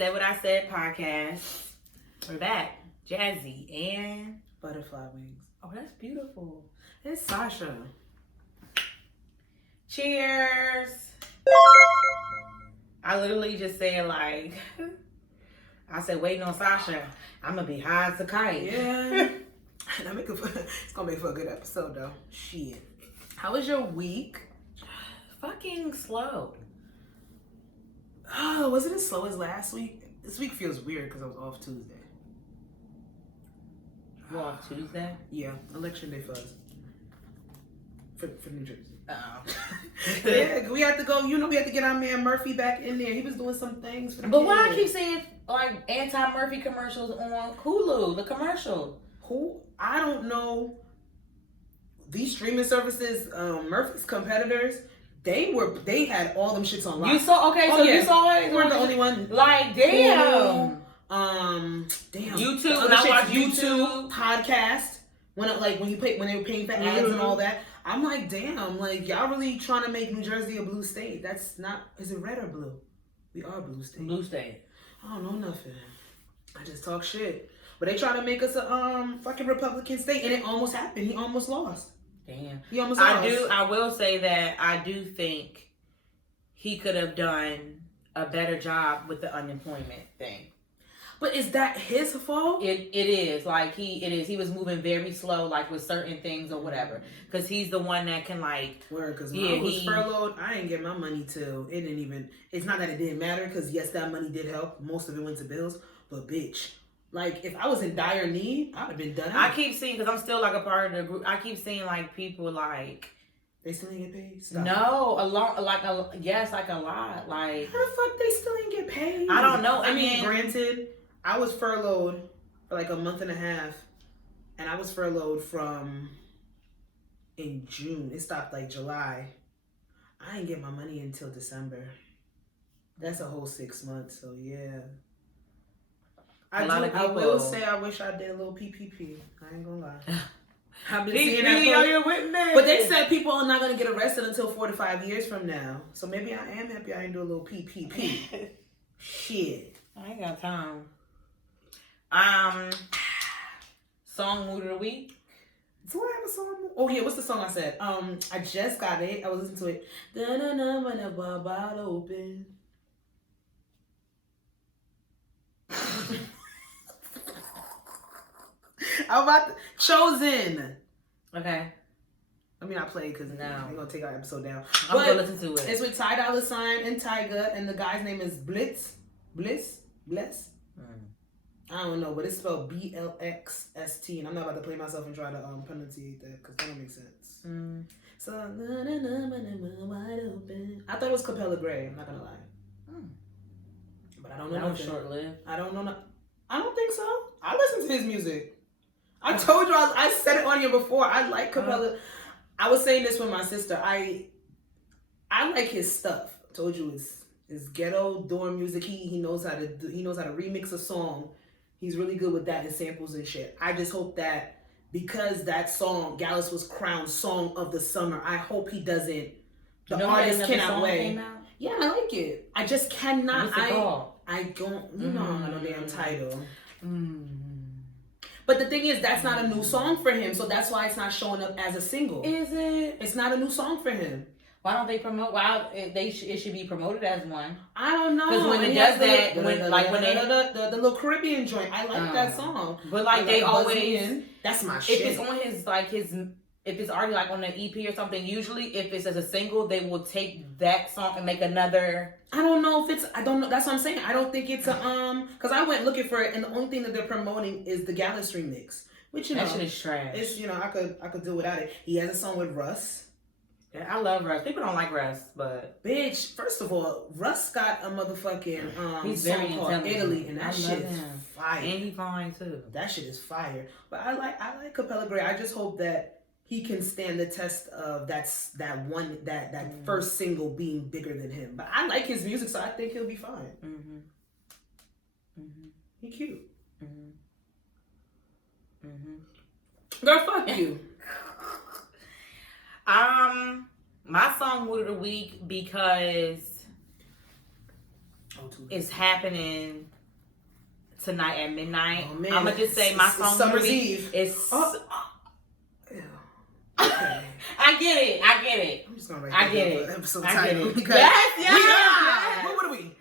Said What I Said podcast. We're back. Jazzy and Butterfly Wings. Oh, that's beautiful. It's Sasha. Cheers. I literally just said like, I said waiting on Sasha. I'm gonna be high as a kite. Yeah. It's gonna make for a good episode though. Shit. How was your week? Fucking slow. Oh, was it as slow as last week? This week feels weird because I was off Tuesday. You off Tuesday? Yeah, election day for us. For New Jersey. Oh. Yeah, we had to go. You know, we had to get our man Murphy back in there. He was doing some things for the But why I kids. keep seeing like anti-Murphy commercials on Hulu, the commercial? Who? I don't know. These streaming services, Murphy's competitors, they had all them shits on lock. You saw? Okay, so you saw it? We weren't the only one. Like, damn. Damn. YouTube. The When I other watch shit's YouTube podcast, when they were paying for ads and all that, I'm like, damn, like y'all really trying to make New Jersey a blue state? That's not. Is it red or blue? We are blue state. Blue state. I don't know nothing. I just talk shit. But they try to make us a fucking Republican state, and it almost happened. He almost lost. Damn. He almost lost. I will say that I do think he could have done a better job with the unemployment thing. But is that his fault? It is. Like, he was moving very slow, like, with certain things or whatever. Because he's the one that can, like... Because when I was furloughed, I didn't get my money till... It didn't even... It's not that it didn't matter, because, yes, that money did help. Most of it went to bills. But, bitch, like, if I was in dire need, I would have been done. I keep seeing... Because I'm still, like, a part of the group. I keep seeing, like, people, like... They still ain't get paid? Stop. No, a lot. Like, yes, like, a lot. Like... How the fuck they still ain't get paid? I don't know. I mean, granted... I was furloughed for like a month and a half, and I was furloughed from in June. It stopped like July. I didn't get my money until December. That's a whole 6 months, so yeah. I will say I wish I did a little PPP. I ain't gonna lie. I've been seeing that. But they said people are not gonna get arrested until 4 to 5 years from now. So maybe I am happy I didn't do a little PPP. Shit. I ain't got time. Song mood of the week. Do I have a song? Oh yeah, what's the song I said? I just got it. I was listening to it. Da-na-na, when the bottle open. How about Chosen? Okay. I mean, I played because now we're gonna take our episode down. I'm gonna listen to it. It's with Ty Dolla $ign and Tyga, and the guy's name is Bless. I don't know, but it's spelled BLXST, and I'm not about to play myself and try to pronunciate that because that don't make sense. So, I thought it was Capella Gray. I'm not gonna lie, but I don't know. That was short lived. I don't know. I don't think so. I listen to his music. I told you I said it on here before. I like Capella. I was saying this with my sister. I like his stuff. I told you it's ghetto dorm music. He knows how to remix a song. He's really good with that and samples and shit. I just hope that because that song, Gallus was crowned Song of the Summer, I hope he doesn't. The artist cannot wait. Yeah, I like it. I just cannot. What's it called? I don't. You know, I don't know the damn title. But the thing is, that's not a new song for him, so that's why it's not showing up as a single. Is it? It's not a new song for him. Why don't they promote? It should be promoted as one. I don't know. Because when it does that, the little Caribbean joint, I like that song. But like they always, that's my shit. If it's on if it's already like on an EP or something, usually if it's as a single, they will take that song and make another. I don't know. That's what I'm saying. I don't think it's because I went looking for it, and the only thing that they're promoting is the Gallus remix, which that shit is trash. It's I could do without it. He has a song with Russ. Yeah, I love Russ. People don't like Russ, but bitch, first of all, Russ got a motherfucking he's song very called Italy, and that shit is fire. And he fine too. That shit is fire. But I like Capella Gray. I just hope that he can stand the test of that first single being bigger than him. But I like his music, so I think he'll be fine. He cute. Girl, fuck you. My song mood of the week because is happening tonight at midnight. Oh, man. I'm gonna just say my song Summer's movie Eve. is. Ew. Okay. I get it. I'm just gonna write I that get down it. for episode I get title it. because Yes. what are we?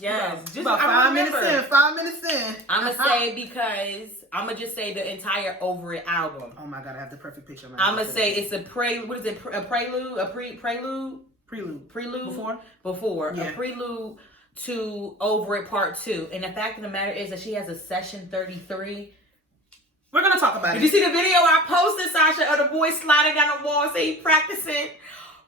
Yes. Just about 5 minutes in. 5 minutes in. I'm gonna say because I'm gonna just say the entire Over It album. Oh my god, I have the perfect picture. I'm gonna say it's a prelude. What is it? A prelude? Prelude? Before. Yeah. A prelude to Over It Part 2. And the fact of the matter is that she has a session 33. We're gonna talk about Did it. you see the video I posted, Sasha, of the boy sliding down the wall, say he practicing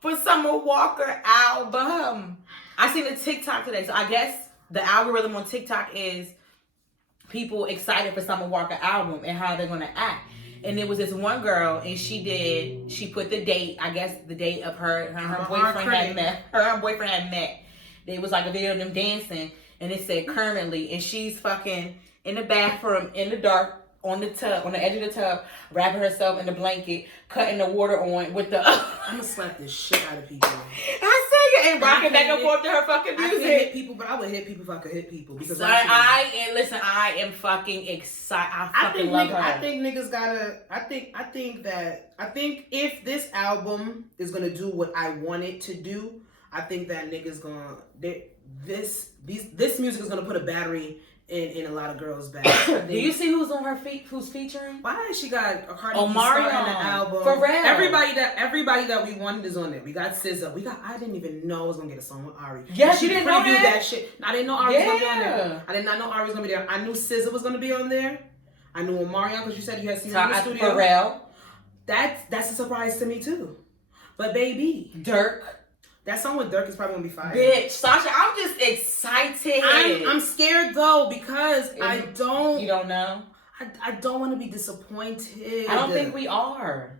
for Summer Walker album? I seen a TikTok today, so I guess the algorithm on TikTok is people excited for Summer Walker album and how they're gonna act. And there was this one girl, and she put the date, I guess the date of her and her boyfriend had met. Her and her boyfriend had met. There was like a video of them dancing, and it said currently, and she's fucking in the bathroom in the dark on the tub, on the edge of the tub, wrapping herself in the blanket, cutting the water on with the. I'm gonna slap this shit out of people. I say it and rocking back and forth to her fucking music. I can't hit people, but I would hit people if I could hit people. Because so I am fucking excited. I fucking love her. I think niggas gotta. I think if this album is gonna do what I want it to do, I think that niggas gonna this music is gonna put a battery in a lot of girls' back. Do you see who's on her feet? Who's featuring? Why she got a Cardi B Omarion star in the album? For real. Everybody that we wanted is on there. We got SZA. I didn't even know I was gonna get a song with Ari. Yeah, she didn't know that shit. I didn't know Ari was gonna be on there. I did not know Ari was gonna be there. I knew SZA was gonna be on there. I knew Omarion because you said you had seen him in the studio. For real. That's a surprise to me too. But baby, Dirk. That song with Dirk is probably gonna be fire. Bitch, Sasha, I'm just excited. I'm scared though because I don't. You don't know? I don't want to be disappointed. I don't think we are.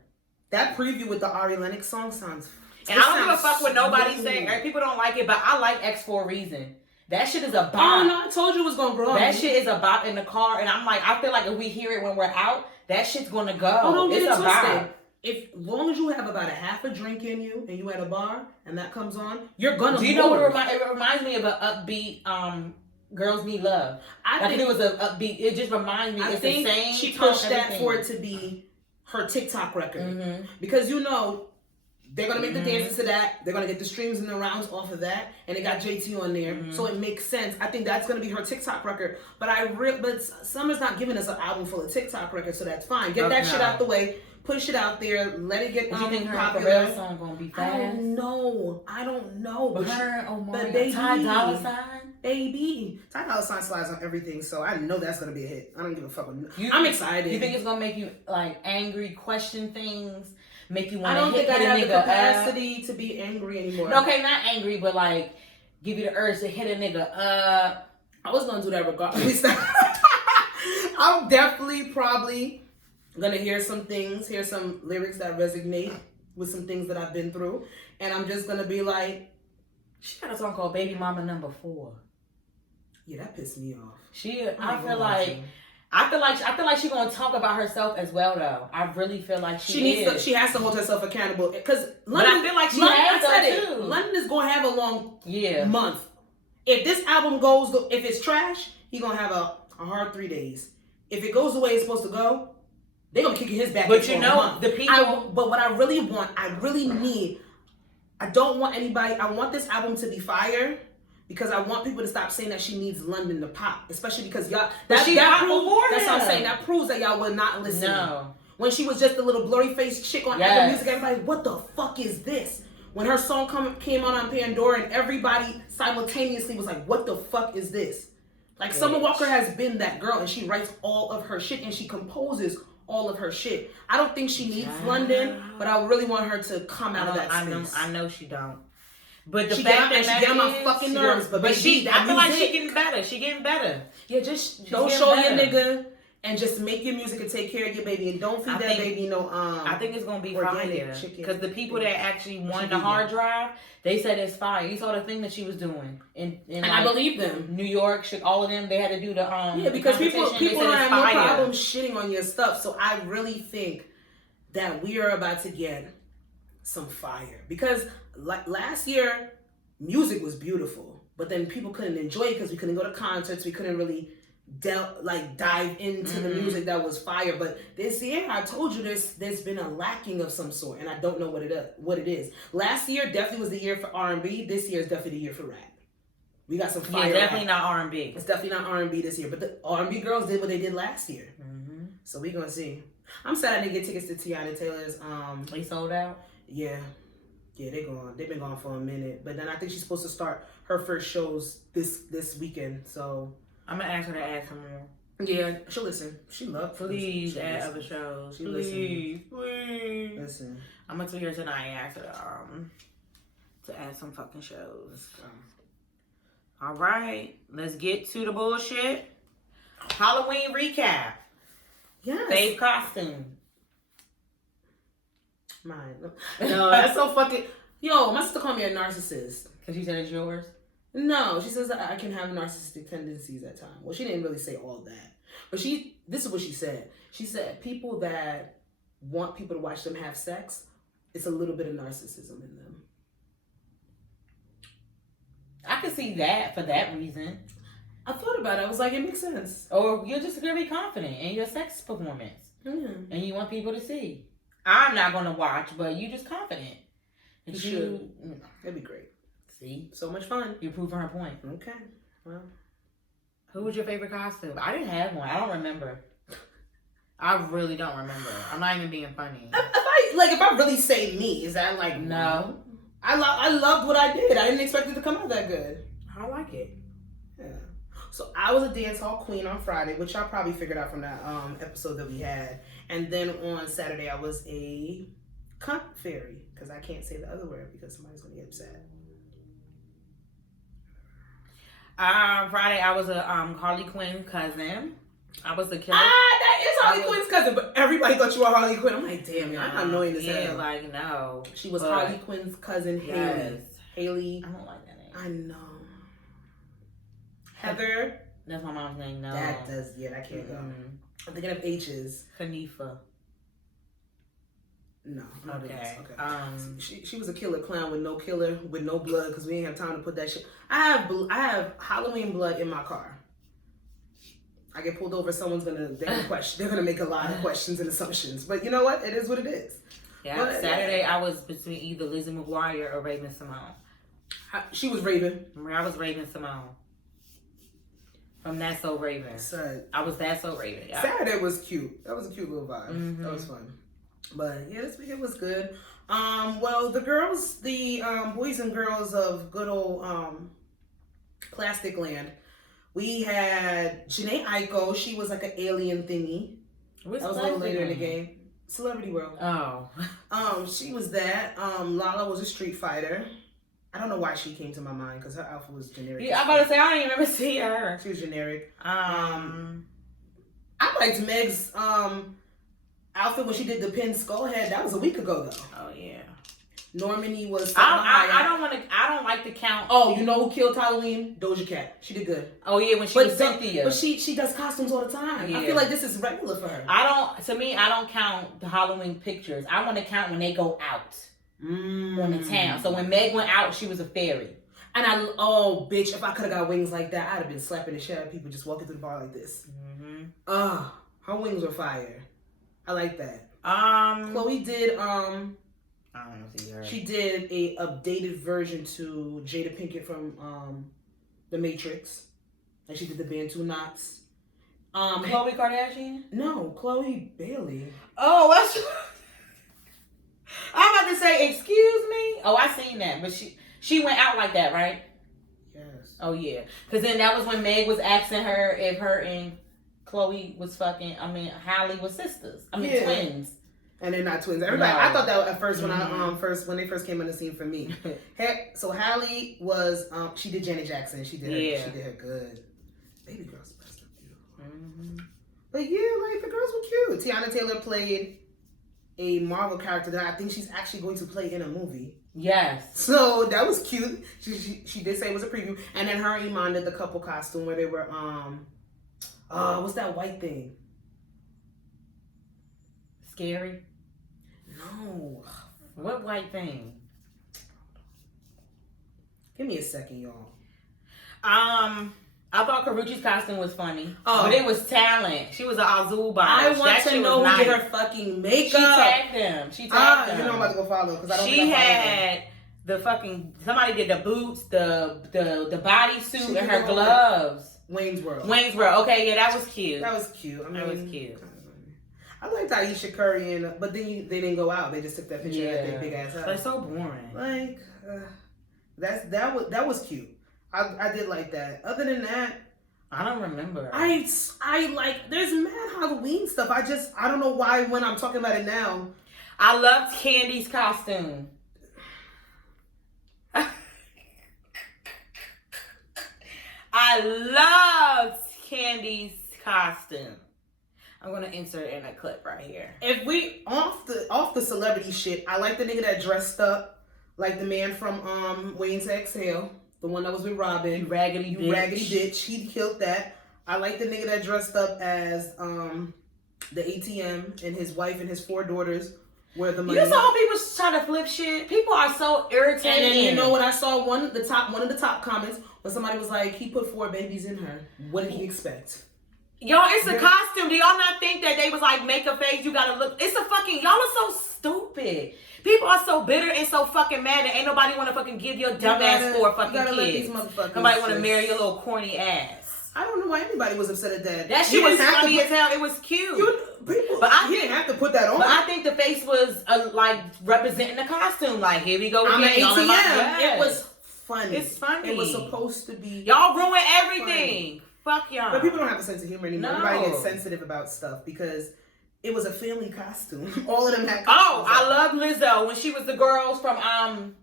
That preview with the Ari Lennox song sounds. And I don't give a fuck what nobody's saying. People don't like it, but I like X for a reason. That shit is a bop. Oh no, I told you it was gonna grow. That shit is a bop in the car, and I'm like, I feel like if we hear it when we're out, that shit's gonna go. Oh, don't get it's it a twisted. bop. If long as you have about a half a drink in you and you at a bar and that comes on, you're gonna. Do you know what it reminds me of? An upbeat Girls Need Love. I think it was an upbeat. It just reminds me. It's the same. She pushed that for it to be her TikTok record because they're gonna make the dances to that. They're gonna get the streams and the rounds off of that, and it got JT on there, so it makes sense. I think that's gonna be her TikTok record. But but Summer's not giving us an album full of TikTok records, so that's fine. Get that shit out the way. Push it out there. Let it get popular. Her song gonna be fast? I don't know. But her, but baby, Ty Dolla $ign? Baby. Ty Dolla $ign slides on everything, so I know that's gonna be a hit. I don't give a fuck. I'm excited. You think it's gonna make you like angry, question things, make you want to I don't hit think I have the nigga capacity to be angry anymore. Okay, not angry, but like give you the urge to hit a nigga up. I was gonna do that regardless. I'm definitely probably gonna hear some lyrics that resonate with some things that I've been through, and I'm just gonna be like, she got a song called Baby Mama Number 4. Yeah, that pissed me off. I feel like she's gonna talk about herself as well, though. I really feel like she has to hold herself accountable because London. But I feel like she has to too. London is gonna have a long month. If this album if it's trash, he gonna have a hard 3 days. If it goes the way it's supposed to go, they're gonna kick his back. But the people. But what I really want, I don't want anybody. I want this album to be fire because I want people to stop saying that she needs London to pop, especially because y'all. That's what I'm saying. That proves that y'all were not listening. No. When she was just a little blurry faced chick on Apple Music, everybody, what the fuck is this? When her song came on Pandora, and everybody simultaneously was like, what the fuck is this? Like, Summer Walker has been that girl, and she writes all of her shit, and she composes all of her shit. I don't think she needs London, but I really want her to come out of that space. I know she don't. But the she fact that she get on my fucking nerves. But I feel like she getting better. She getting better. Yeah, just don't show your nigga and just make your music and take care of your baby, and don't feed that baby I think it's gonna be fire because the people that actually won the hard drive, they said it's fire. You saw the thing that she was doing, and like, I believe them. New York, all of them, they had to do the because people don't have no problem shitting on your stuff. So I really think that we are about to get some fire because like last year, music was beautiful. but then people couldn't enjoy it because we couldn't go to concerts. We couldn't really dive into the music that was fire. But this year, I told you there's been a lacking of some sort, and I don't know what it is. Last year definitely was the year for R&B. This year is definitely the year for rap. We got some fire. Yeah, definitely not R&B. It's definitely not R&B this year, but the R&B girls did what they did last year. Mm-hmm. So we gonna see. I'm sad I didn't get tickets to Tiana Taylor's. They sold out. Yeah, they're gone. They've been gone for a minute, but then I think she's supposed to start her first shows this weekend. So I'm gonna ask her to add some more. Yeah, she'll listen. She loves. Please add other shows. Please. Listen. I'm gonna tweet her tonight and ask her to add some fucking shows. All right, let's get to the bullshit. Halloween recap. Yes. Fave costume. Mine. No, that's so fucking. Yo, my sister called me a narcissist. Cause she said it's yours. No, she says that I can have narcissistic tendencies at times. Well, she didn't really say all that, but this is what she said. She said people that want people to watch them have sex, it's a little bit of narcissism in them. I can see that for that reason. I thought about it. I was like, it makes sense. Or you're just gonna be confident in your sex performance, and you want people to see. I'm not gonna watch, but you just confident. You should. That'd be great. See, so much fun. You're proving her point. Okay. Well, who was your favorite costume? I didn't have one. I don't remember. I really don't remember. I'm not even being funny. If I really say me, is that like no? I loved what I did. I didn't expect it to come out that good. I like it. Yeah. So I was a dance hall queen on Friday, which y'all probably figured out from that episode that we had. And then on Saturday, I was a cunt fairy, because I can't say the other word because somebody's gonna get upset. Friday I was a Harley Quinn cousin. I was the killer. That is Harley Quinn's cousin, but everybody thought you were Harley Quinn. I'm like, damn, I'm annoying as hell. Like, no. She was Harley Quinn's cousin, yes. Haley. I don't like that name. I know. Heather. That's my mom's name, no. That can't go. I'm thinking of H's. Kanifa. No. Okay. She was a killer clown with no killer, with no blood, because we didn't have time to put that shit. I have Halloween blood in my car. I get pulled over, they're gonna make a lot of questions and assumptions. But you know what? It is what it is. Yeah. But, Saturday I was between either Lizzie McGuire or Raven Simone. She was Raven. I was Raven Simone. From That's So Raven. I was That's So Raven. Yeah. Saturday was cute. That was a cute little vibe. Mm-hmm. That was fun. But yeah, this weekend was good. Well, the girls, the boys and girls of good old Plastic Land. We had Janae Aiko. She was like an alien thingy. What's that was a little later in the game. Celebrity World. Oh. She was that. Lala was a Street Fighter. I don't know why she came to my mind because her outfit was generic. Yeah, I'm about to say I didn't even see her. She was generic. I liked Meg's outfit when she did the pin skull head. That was a week ago though. Oh yeah. Normani was. I don't like to count. Oh, you know who killed Halloween? Doja Cat. She did good. Oh yeah, when she was Cynthia. But she does costumes all the time. Yeah. I feel like this is regular for her. To me, I don't count the Halloween pictures. I want to count when they go out on the town. So when Meg went out, she was a fairy. And bitch, if I could have got wings like that, I'd have been slapping the shit out of people just walking through the bar like this. Her wings were fire. I like that. Chloe did I don't want to see her. She did a updated version to Jada Pinkett from The Matrix. Like she did the Bantu knots. Khloe Kardashian? No, Chloe Bailey. Oh, what's I'm about to say, excuse me? Oh, I seen that. But she went out like that, right? Yes. Oh, yeah. Because then that was when Meg was asking her if her and Chloe was Halle was sisters. Twins. And they're not twins. Everybody, I thought that at first when when they first came on the scene for me. So Halle was she did Janet Jackson. She did her good. Baby girl's best and beautiful. But yeah, like the girls were cute. Tiana Taylor played a Marvel character that I think she's actually going to play in a movie. Yes. So that was cute. She did say it was a preview. And then her and Iman did the couple costume where they were what's that white thing? Scary? No. What white thing? Give me a second, y'all. I thought Karuchi's costume was funny. Oh. But it was talent. She was an Azul bomb. I want to know who did her fucking makeup. She tagged them. You know I'm about to go follow because I don't think I had the fucking, somebody did the boots, the bodysuit, and her gloves. Wayne's World. Okay, yeah, that was cute. That was cute. That was cute. I liked Aisha Curry, but then they didn't go out. They just took that picture of that big ass house. That's so boring. Like, that was cute. I did like that. Other than that, I don't remember. I like, there's mad Halloween stuff. I don't know why when I'm talking about it now. I loved Candy's costume. I loved Candy's costume. I'm gonna insert in a clip right here. If we off the celebrity shit, I like the nigga that dressed up like the man from Wayne's Exhale, the one that was with Robin. You raggedy bitch. He killed that. I like the nigga that dressed up as the ATM and his wife and his 4 daughters were the money. You saw people try to flip shit. People are so irritating. And then you know what I saw? One of the top comments when somebody was like, he put 4 babies in her. What did he expect? Y'all, it's a costume. Do y'all not think that they was like, make a face, you gotta look? It's a fucking, y'all are so stupid. People are so bitter and so fucking mad that ain't nobody wanna fucking give your dumb ass 4 fucking kids. Nobody wanna marry your little corny ass. I don't know why anybody was upset at that. That shit was funny as hell. It was cute. But I didn't have to put that on. But I think the face was like representing the costume. Like, here we go again. I'm an ATM. It was funny. It's funny. It was supposed to be. Y'all ruin everything. Funny. Fuck y'all. But people don't have a sense of humor anymore. No. Everybody gets sensitive about stuff because it was a family costume. All of them had costumes. Oh, I love Lizzo when she was the girls from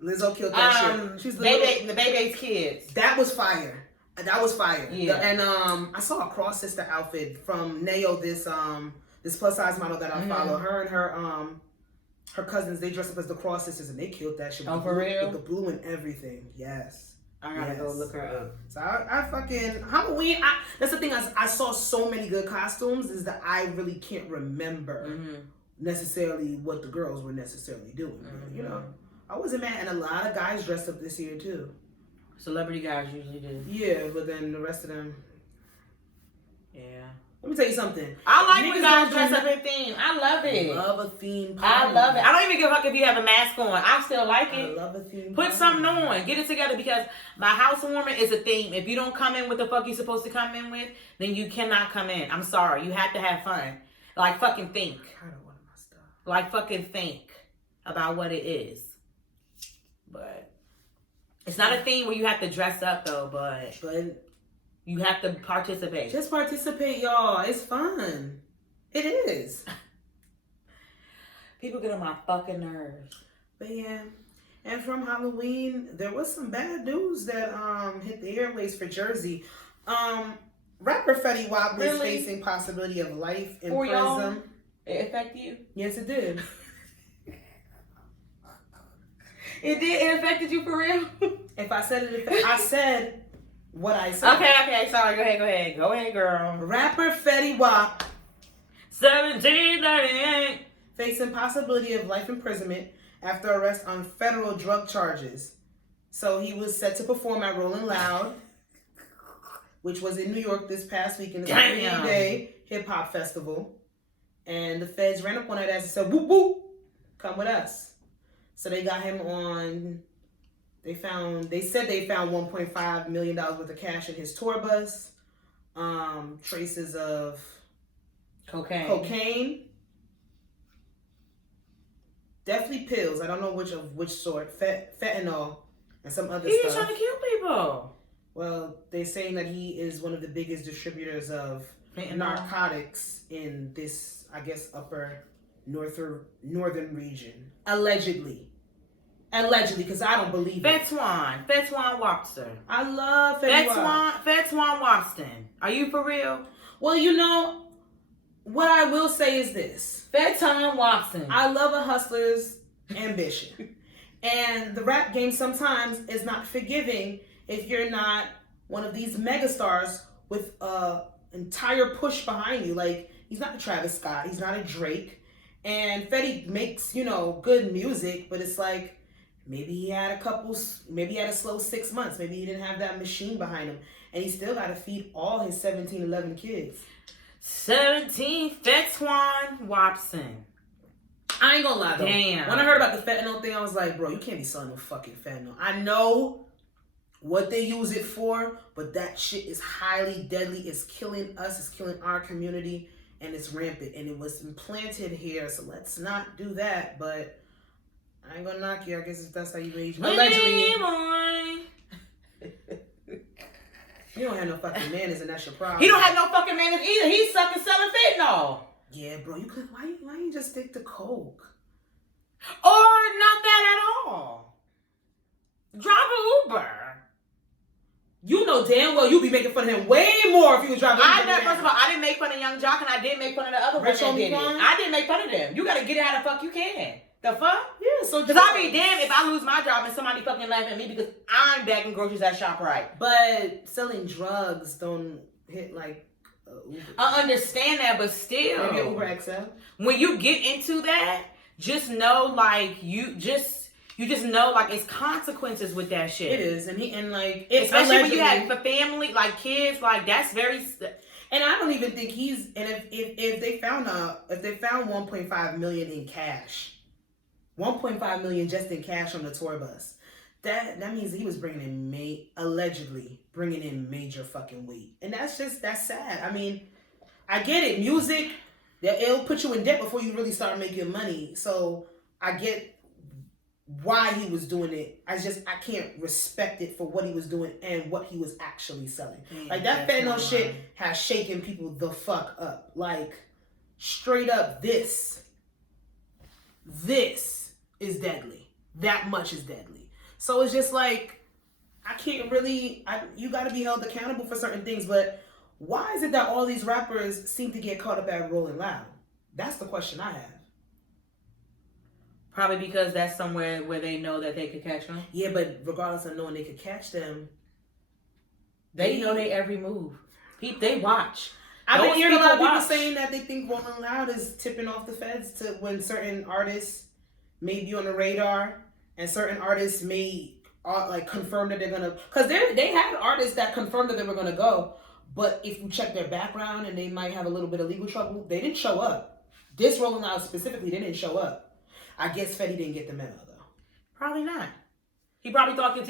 Lizzo killed that shit. She's the Baby's kids. That was fire. That was fire. Yeah. And I saw a cross sister outfit from Neo, this plus size model that I follow. Her and her cousins, they dressed up as the cross sisters and they killed that shit. Oh, for real? With the blue and everything. Yes. I gotta go look her up. So I fucking Halloween. That's the thing. I saw so many good costumes is that I really can't remember necessarily what the girls were necessarily doing. You know, I wasn't mad, and a lot of guys dressed up this year too. Celebrity guys usually do. Yeah, but then the rest of them. Yeah. Let me tell you something. I like when guys dress up in theme. I love it. I love a theme party. I love it. I don't even give a fuck if you have a mask on. I still like it. I love a theme Put party. something on. Get it together because my housewarming is a theme. If you don't come in with the fuck you're supposed to come in with, then you cannot come in. I'm sorry. You have to have fun. Like fucking think. I don't want my stuff. Like fucking think about what it is. But it's not a theme where you have to dress up though, but you have to participate. Just participate, y'all. It's fun. It is. People get on my fucking nerves. But yeah. And from Halloween, there was some bad news that hit the airways for Jersey. Rapper Fetty Wap is facing possibility of life in prison. Y'all, it affect you? Yes, it did. It did? It affected you for real? If I said it, I said what I said. Okay. Sorry. Go ahead. Go ahead, girl. Rapper Fetty Wap, 1738, facing possibility of life imprisonment after arrest on federal drug charges. So he was set to perform at Rolling Loud, which was in New York this past weekend. It's a 3-day hip hop festival. And the feds ran up on that ass and said, whoop, whoop, come with us. So they got him on, they said they found $1.5 million worth of cash in his tour bus, traces of cocaine, definitely pills. I don't know which sort, fentanyl, and some other stuff. He's trying to kill people. Well, they're saying that he is one of the biggest distributors of narcotics in this, I guess, upper northern region. Allegedly, because I don't believe it. Fetwan Wapster. I love Fetwan Wapston. Are you for real? Well, you know, what I will say is this. Fetwan Wapston. I love a hustler's ambition. And the rap game sometimes is not forgiving if you're not one of these megastars with a entire push behind you. Like, he's not a Travis Scott. He's not a Drake. And Fetty makes, good music, but it's like, Maybe he had a slow 6 months. Maybe he didn't have that machine behind him. And he still got to feed all his 17, 11 kids. 17 Fetwan Watson. I ain't gonna lie though. Damn. When I heard about the fentanyl thing, I was like, bro, you can't be selling no fucking fentanyl. I know what they use it for, but that shit is highly deadly. It's killing us. It's killing our community. And it's rampant. And it was implanted here. So let's not do that. But I ain't gonna knock you. I guess if that's how you age. Allegedly. You don't have no fucking manners, and that's your problem. He don't have no fucking manners either. He's sucking selling fentanyl. Yeah, bro. You could. Why you just stick to coke? Or not that at all. Drive an Uber. You know damn well you be making fun of him way more if you was driving. First of all, I didn't make fun of Young Jock, and I didn't make fun of the other ones that did it. I didn't make fun of them. You gotta get it how the fuck you can. The fuck? Yeah, so because I be damned if I lose my job and somebody fucking laugh at me because I'm bagging groceries at ShopRite. But selling drugs don't hit like Uber. I understand that, but still. Maybe Uber XL. When you get into that, just know like you just know like it's consequences with that shit. It is, and like especially when you have a family like kids, like that's very. And I don't even think he's. And if they found 1.5 million in cash. 1.5 million just in cash on the tour bus. That means he was allegedly bringing in major fucking weight. And that's sad. I mean, I get it. Music, it'll put you in debt before you really start making money. So I get why he was doing it. I can't respect it for what he was doing and what he was actually selling. Like that fentanyl shit has shaken people the fuck up. Like straight up this is deadly. That much is deadly. So it's just like, I can't really, you got to be held accountable for certain things, but why is it that all these rappers seem to get caught up at Rolling Loud? That's the question I have. Probably because that's somewhere where they know that they could catch them. Yeah, but regardless of knowing they could catch them, they know their every move. They watch. I've been hearing a lot of people saying that they think Rolling Loud is tipping off the feds to when certain artists may be on the radar, and certain artists may confirm that they're gonna, because they have artists that confirmed that they were gonna go, but if you check their background and they might have a little bit of legal trouble, they didn't show up. This Rolling Loud specifically, they didn't show up. I guess Fetty didn't get the memo though. Probably not. He probably thought because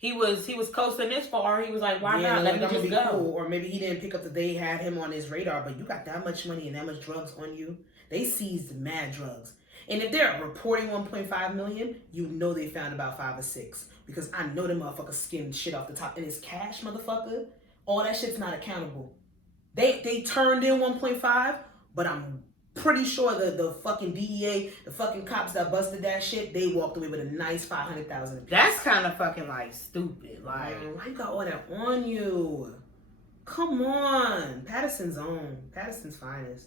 he was coasting this far, he was like, why not? Let me just go. Cool. Or maybe he didn't pick up that they had him on his radar, but you got that much money and that much drugs on you. They seized mad drugs. And if they're reporting 1.5 million, you know they found about 5 or 6. Because I know them motherfuckers skimmed shit off the top. And it's cash, motherfucker. All that shit's not accountable. They turned in 1.5, but I'm pretty sure the fucking DEA, the fucking cops that busted that shit, they walked away with a nice 500,000. That's kind of fucking like stupid. Like, why you got all that on you? Come on. Patterson's finest.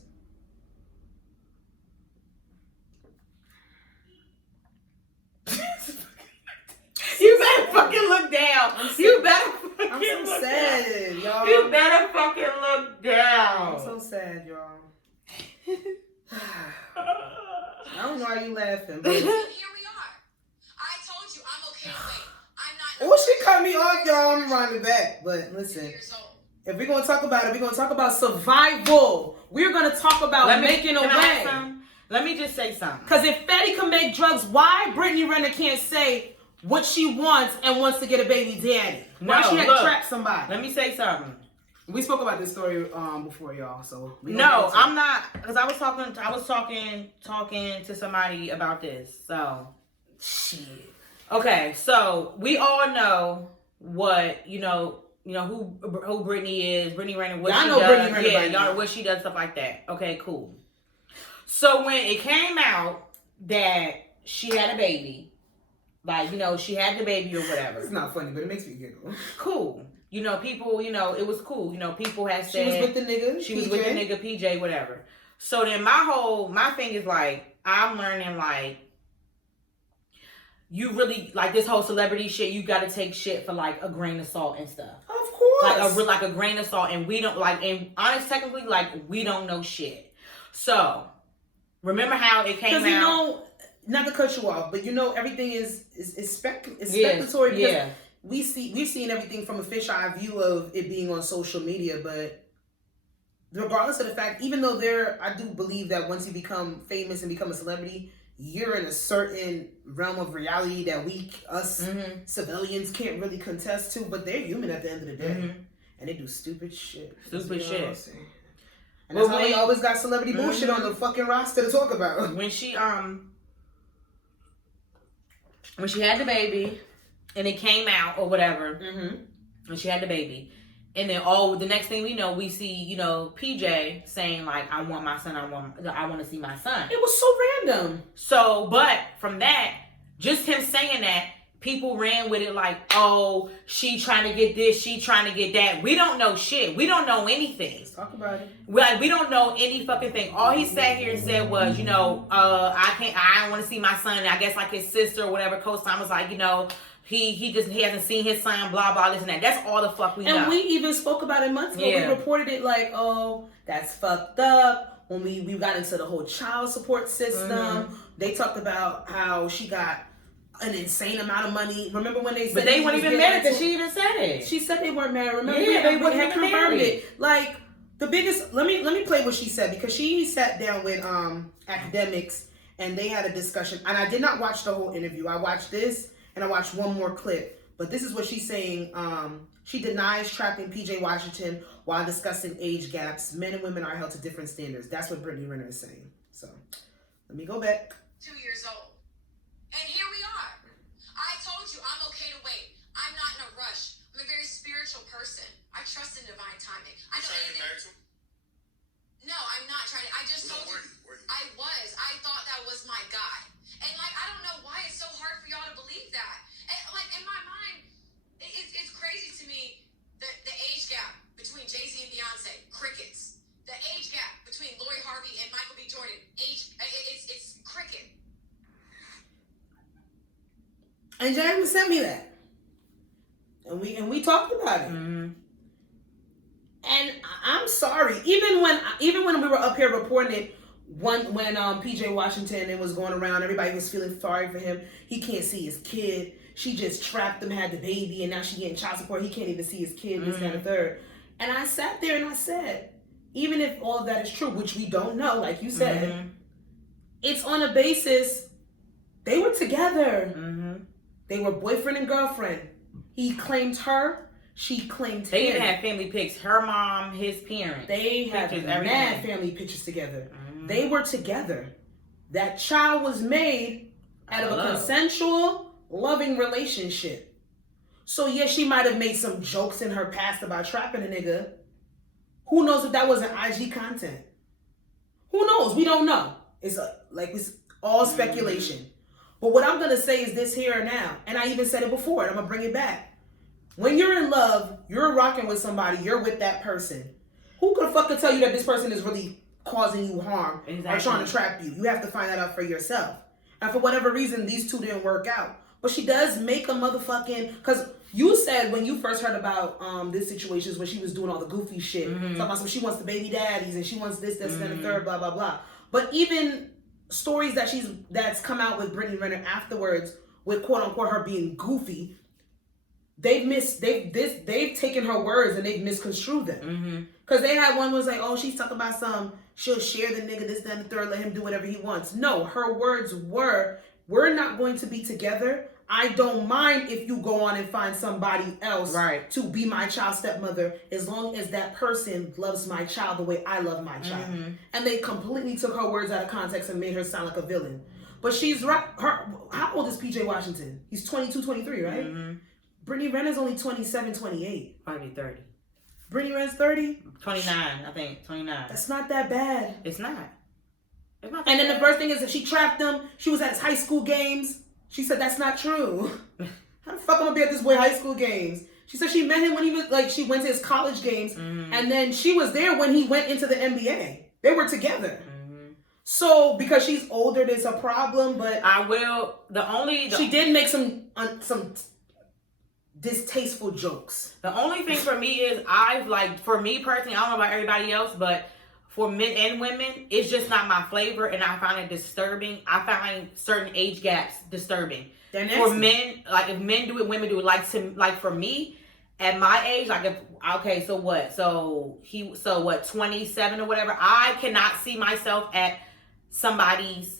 You better fucking look down. You better fucking I'm so sad, y'all. You better fucking look down. I'm so sad, y'all. I don't know why you laughing, but here we are. I told you I'm okay to wait. I'm not. Oh, she cut me off, y'all. I'm running back. But listen, if we're gonna talk about it, we're gonna talk about survival. We're gonna talk about making a way. Let me just say something. Because if Fetty can make drugs, why Brittany Renner can't say what she wants and wants to get a baby daddy? Why she had to trap somebody? Let me say something. We spoke about this story before, y'all. So no, I'm not, because I was talking to somebody about this. So shit. Okay, so we all know what who Brittany is. Brittany Renner, what she does. Brittany Renner, y'all, what she does, stuff like that. Okay, cool. So when it came out that she had a baby, like, she had the baby or whatever. It's not funny, but it makes me giggle. Cool. People, it was cool. People had said... She was with the nigga, She was with the nigga, PJ, whatever. So then my thing is, like, I'm learning, like, you really, like, this whole celebrity shit, you got to take shit for, like, a grain of salt and stuff. Of course. Like a grain of salt. And we don't, like, and honest, technically, like, we don't know shit. So... Remember how it came out? not to cut you off, but you know everything is speculatory because we've seen everything from a fisheye view of it being on social media, but regardless of the fact, even though I do believe that once you become famous and become a celebrity, you're in a certain realm of reality that us civilians can't really contest to, but they're human at the end of the day. And they do stupid shit. Stupid shit. And that's why we always got celebrity bullshit on the fucking roster to talk about. When she had the baby and it came out or whatever, when she had the baby, and then the next thing we know, we see, you know, PJ saying like, I want my son, I want to see my son. It was so random. So, but from that, just him saying that, people ran with it like, oh, she trying to get this, she trying to get that. We don't know shit. We don't know anything. Let's talk about it. We don't know any fucking thing. All he sat here and said was, you know, I don't want to see my son. I guess like his sister or whatever co-sign was like, you know, he hasn't seen his son, blah, blah, this and that. That's all the fuck we know. And we even spoke about it months ago. Yeah. We reported it like, oh, that's fucked up. When we got into the whole child support system, they talked about how she got an insane amount of money. Remember when they said... But they weren't even married because she even said it. She said they weren't married. Remember? Yeah, they wouldn't have confirmed it. Like, the biggest... Let me play what she said, because she sat down with academics and they had a discussion. And I did not watch the whole interview. I watched this and I watched one more clip. But this is what she's saying. She denies trapping PJ Washington while discussing age gaps. Men and women are held to different standards. That's what Brittany Renner is saying. So, let me go back. 2 years old. And here we are. I told you I'm okay to wait. I'm not in a rush. I'm a very spiritual person. I trust in divine timing. I know anything. No, I'm not trying to. I just told you. I was. I thought that was my guy. And like, I don't know why it's so hard for y'all to believe that. And, like, in my mind, it's crazy to me the age gap between Jay-Z and Beyonce. Crickets. The age gap between Lori Harvey and Michael B. Jordan. It's cricket. And Jasmine sent me that, and we talked about it. And I'm sorry, even when we were up here reporting it, when PJ Washington, it was going around, everybody was feeling sorry for him. He can't see his kid. She just trapped him, had the baby, and now she getting child support. He can't even see his kid. This, that, and the third. And I sat there and I said, even if all of that is true, which we don't know, like you said, it's on a basis they were together. They were boyfriend and girlfriend. He claimed her. She claimed him. They even had family pics. Her mom, his parents. They had mad family pictures together. They were together. That child was made out of a consensual, loving relationship. So yeah, she might have made some jokes in her past about trapping a nigga. Who knows if that wasn't IG content? Who knows? We don't know. It's all speculation. But what I'm going to say is this here and now. And I even said it before, and I'm going to bring it back. When you're in love, you're rocking with somebody, you're with that person. Who could fucking tell you that this person is really causing you harm or trying to trap you? You have to find that out for yourself. And for whatever reason, these two didn't work out. But she does make a motherfucking... Because you said when you first heard about this situations when she was doing all the goofy shit. Talking about some, she wants the baby daddies and she wants this, and the third, blah, blah, blah. But even... stories that's come out with Brittany Renner afterwards, with quote unquote her being goofy, they've taken her words and they've misconstrued them. Because they had one was like, oh, she's talking about she'll share the nigga, this, that, and the third, let him do whatever he wants. No, her words were, we're not going to be together. I don't mind if you go on and find somebody else to be my child stepmother, as long as that person loves my child the way I love my child. And they completely took her words out of context and made her sound like a villain. But she's right. How old is PJ Washington? He's 22, 23, right? Brittany Renner's only 27, 28. Probably 30. Brittany Renner's 30? 29, I think. 29. That's not that bad. It's not. It's not that and then bad. The first thing is that she trapped him. She was at his high school games. She said, that's not true. How the fuck am I gonna be at this boy high school games? She said she met him when he was, she went to his college games. And then she was there when he went into the NBA. They were together. So, because she's older, there's a problem, but... She did make some distasteful jokes. The only thing for me is, for me personally, I don't know about everybody else, but for men and women, it's just not my flavor, and I find it disturbing. I find certain age gaps disturbing. For men, like if men do it, women do it. Like for me, at my age, like if okay, so what? So 27 or whatever. I cannot see myself at somebody's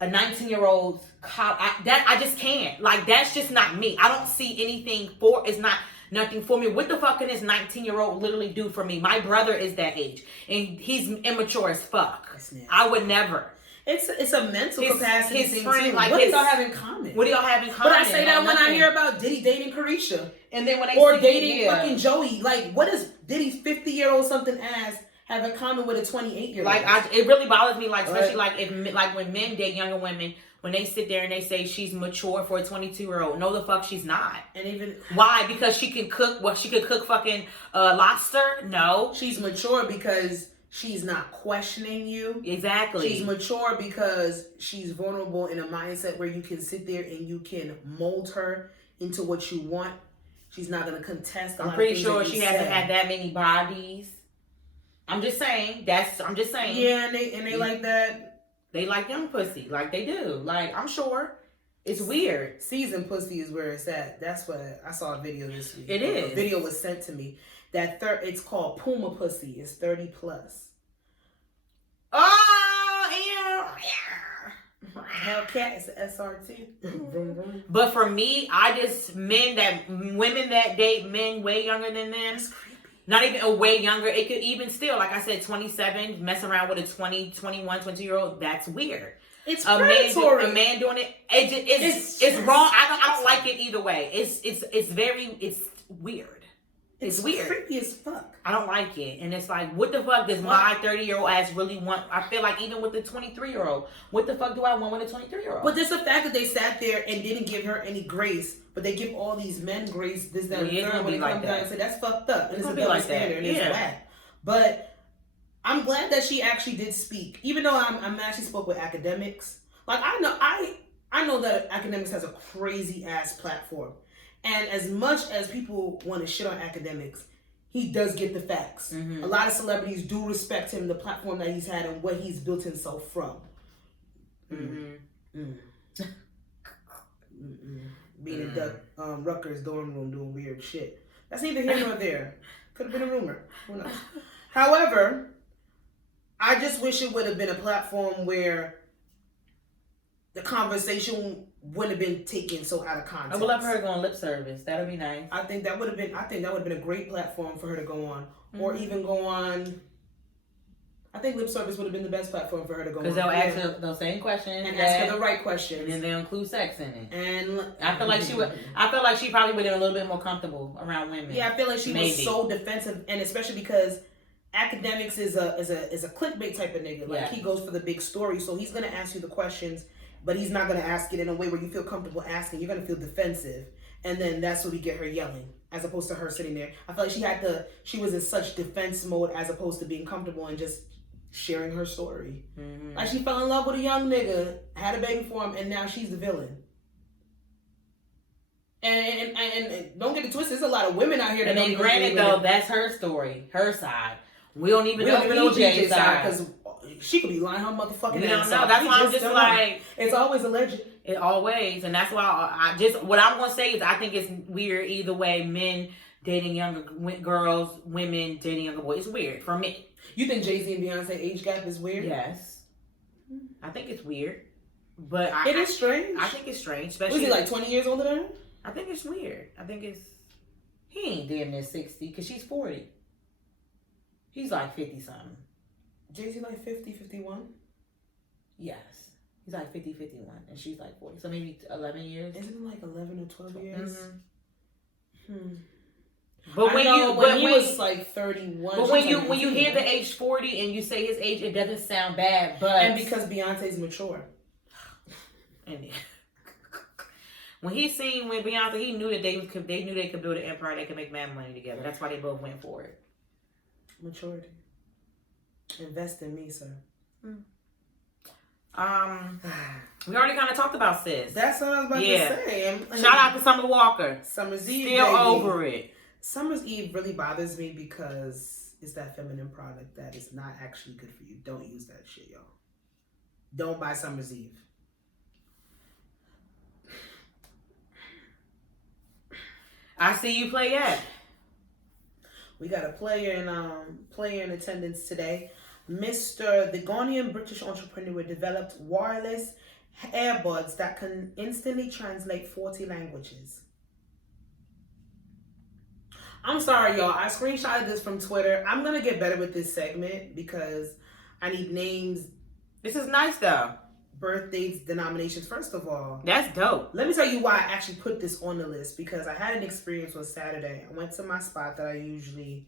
a 19-year-old's that I just can't. Like that's just not me. I don't see anything for it's not nothing for me. What the fuck can this 19-year-old literally do for me? My brother is that age, and he's immature as fuck. I would never. It's a mental capacity thing too. Like what do y'all have in common? What do y'all have in common? But I say that when I hear about Diddy dating Carisha, and then when they or dating fucking Joey, like what does Diddy's 50-year-old something ass have in common with a 28-year-old? Like it really bothers me. Like especially like when men date younger women. When they sit there and they say she's mature for a 22-year-old. No, the fuck she's not. And even... Why? Because she can cook... What, she could cook fucking lobster? No. She's mature because she's not questioning you. Exactly. She's mature because she's vulnerable in a mindset where you can sit there and you can mold her into what you want. She's not going to contest. I'm pretty sure she hasn't had that many bodies. I'm just saying. I'm just saying. Yeah, and they like that... They like young pussy, like they do. Like, I'm sure. It's weird. Seasoned pussy is where it's at. That's what I saw a video this week. It is. A video was sent to me. It's called Puma pussy. It's 30 plus. Oh, yeah. Hellcat is an SRT. But for me, women that date men way younger than them. That's creepy. Not even a way younger. It could even still, like I said, 27, mess around with a 20, 21, 22-year-old. That's weird. It's predatory. A man doing it. It's wrong. I don't like it either way. It's weird. It's weird. Creepy as fuck. I don't like it. And it's like, what the fuck does my 30-year-old ass really want? I feel like even with the 23-year-old, what the fuck do I want with a 23-year-old? But just the fact that they sat there and didn't give her any grace, but they give all these men grace, this, that, and the third, when it comes down and say, that's fucked up. And it's a double standard, and it's whack. But I'm glad that she actually did speak. Even though I'm mad she spoke with academics. Like, I know that academics has a crazy-ass platform. And as much as people want to shit on academics, he does get the facts. Mm-hmm. A lot of celebrities do respect him, the platform that he's had, and what he's built himself from. Mm-hmm. Being in Rutgers dorm room doing weird shit. That's neither here nor there. Could have been a rumor. Who knows? However, I just wish it would have been a platform where the conversation wouldn't have been taken so out of context. I would love her to go on lip service. That would be nice. I think that would have been a great platform for her to go on, or even go on. I think lip service would have been the best platform for her to go on. Because they'll ask her those same questions and ask her the right questions, and then they'll include sex in it. And I feel like she probably would have been a little bit more comfortable around women. Yeah, I feel like she was so defensive, and especially because academics is a clickbait type of nigga. Like he goes for the big story, so he's gonna ask you the questions. But he's not going to ask it in a way where you feel comfortable asking. You're going to feel defensive. And then that's where we get her yelling, as opposed to her sitting there. I feel like she was in such defense mode as opposed to being comfortable and just sharing her story. Mm-hmm. Like she fell in love with a young nigga, had a baby for him, and now she's the villain. And don't get it twisted, there's a lot of women out here that and then granted though, that's her story, her side. We don't even know PJ's side. Because she could be lying her motherfucking ass off. That's why I'm just like... It's always alleged. It always. And that's why what I'm going to say is I think it's weird either way. Men dating younger girls, women dating younger boys. It's weird for me. You think Jay-Z and Beyonce age gap is weird? Yes. I think it's weird. But it is strange. I think it's strange. Especially... Was he like 20 years older than her? I think it's weird. I think it's... He ain't damn near 60 because she's 40. He's like 50-something. Jay-Z like 50, 51? Yes. He's like 50, 51. And she's like 40. So maybe 11 years. Isn't it like 11 or 12 years? Mm-hmm. But when he was like 31. But when you hear the age 40 and you say his age, it doesn't sound bad. But because Beyonce's mature. And when he seen with Beyonce, he knew that they knew they could build an empire. They could make mad money together. That's why they both went for it. Maturity. Invest in me, sir. We already kind of talked about sis. That's what I was about to say. Shout out to Summer Walker. Summer's Eve. Still over it. Summer's Eve really bothers me because it's that feminine product that is not actually good for you. Don't use that shit, y'all. Don't buy Summer's Eve. I see you play yet. We got a player in attendance today. The Ghanaian British entrepreneur developed wireless earbuds that can instantly translate 40 languages. I'm sorry, y'all. I screenshotted this from Twitter. I'm going to get better with this segment because I need names. This is nice, though. Birth dates, denominations. First of all, that's dope. Let me tell you why I actually put this on the list, because I had an experience on Saturday. I went to my spot that I usually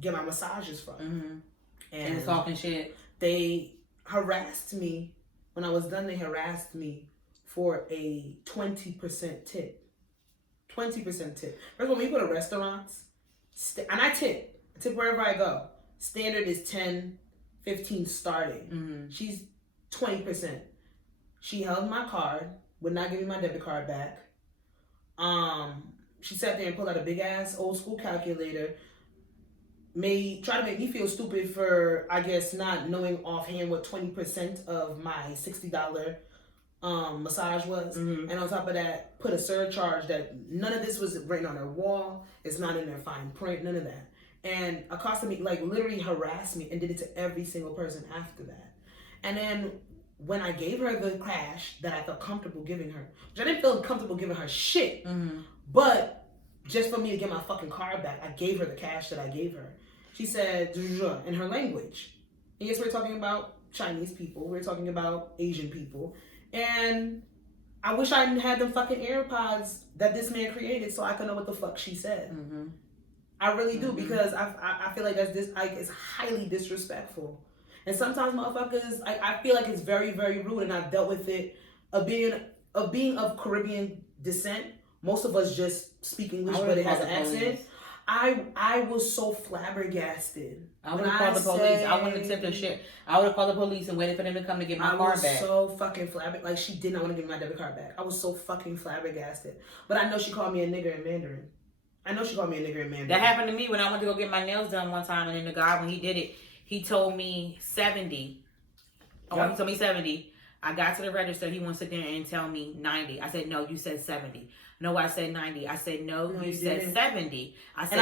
get my massages from. Mm-hmm. And talking shit. They harassed me. When I was done, they harassed me for a 20% tip. 20% tip. First of all, when you go to restaurants, and I tip wherever I go. Standard is 10, 15 starting. Mm-hmm. She's 20%. She held my card, would not give me my debit card back. She sat there and pulled out a big ass old school calculator. Try to make me feel stupid for, I guess, not knowing offhand what 20% of my $60 massage was. Mm-hmm. And on top of that, put a surcharge that none of this was written on her wall. It's not in their fine print, none of that. And accosted me, like literally harassed me, and did it to every single person after that. And then when I gave her the cash that I felt comfortable giving her, which I didn't feel comfortable giving her shit, but just for me to get my fucking card back, I gave her the cash that I gave her. She said, in her language. And yes, we're talking about Chinese people. We're talking about Asian people. And I wish I had them fucking AirPods that this man created so I could know what the fuck she said. Mm-hmm. I really do, because I feel like it's highly disrespectful. And sometimes motherfuckers, I feel like it's very, very rude, and I've dealt with it. Of being of Caribbean descent, most of us just speak English, but it has an accent. I was so flabbergasted. I would have called the police. I wouldn't have tipped her shit. I would have called the police and waited for them to come to get my card back. I was so fucking flabbergasted. Like, she did not want to give me my debit card back. I was so fucking flabbergasted. But I know she called me a nigger in Mandarin. That happened to me when I went to go get my nails done one time, and then the guy, when he did it, he told me 70. Oh, he told me 70. I got to the register. He wants to sit there and tell me 90. I said, no, you said 70. No, I said 90. I said, no, you said didn't. 70. I said,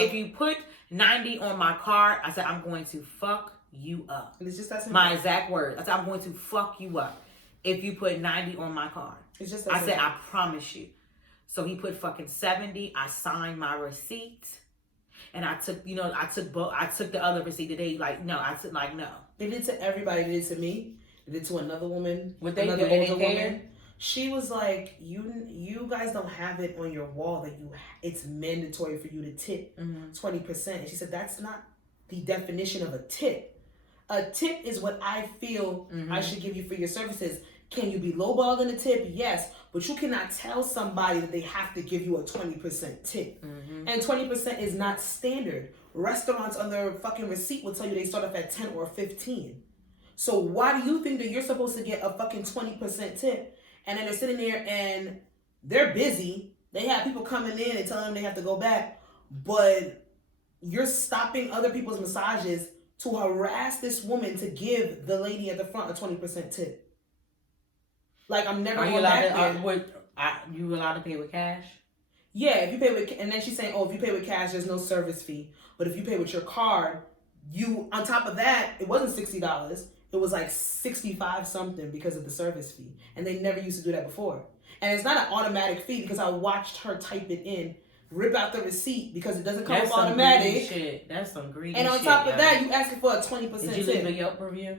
if you put 90 on my card, I said, I'm going to fuck you up. It's just that simple. My exact words. I said, I'm going to fuck you up if you put 90 on my card. It's just that I said, I promise you. So he put fucking 70. I signed my receipt. And I took the other receipt today. No. They did it to everybody. They did it to me. They did it to another woman. What they another do? older woman. She was like, you guys don't have it on your wall that it's mandatory for you to tip 20%. And she said, that's not the definition of a tip. A tip is what I feel I should give you for your services. Can you be lowballed in a tip? Yes. But you cannot tell somebody that they have to give you a 20% tip. And 20% is not standard. Restaurants on their fucking receipt will tell you they start off at 10 or 15. So why do you think that you're supposed to get a fucking 20% tip? And then they're sitting there and they're busy. They have people coming in and telling them they have to go back. But you're stopping other people's massages to harass this woman to give the lady at the front a 20% tip. Like, I'm never going back there. You allowed to pay with cash? Yeah, if you pay with, and then she's saying, if you pay with cash, there's no service fee. But if you pay with your card, on top of that, it wasn't $60. It was like 65 something because of the service fee. And they never used to do that before. And it's not an automatic fee, because I watched her type it in, rip out the receipt, because it doesn't come up automatic. Shit. That's some greedy shit. And on top of that, you asking for a 20% tip. Did you leave a Yelp review?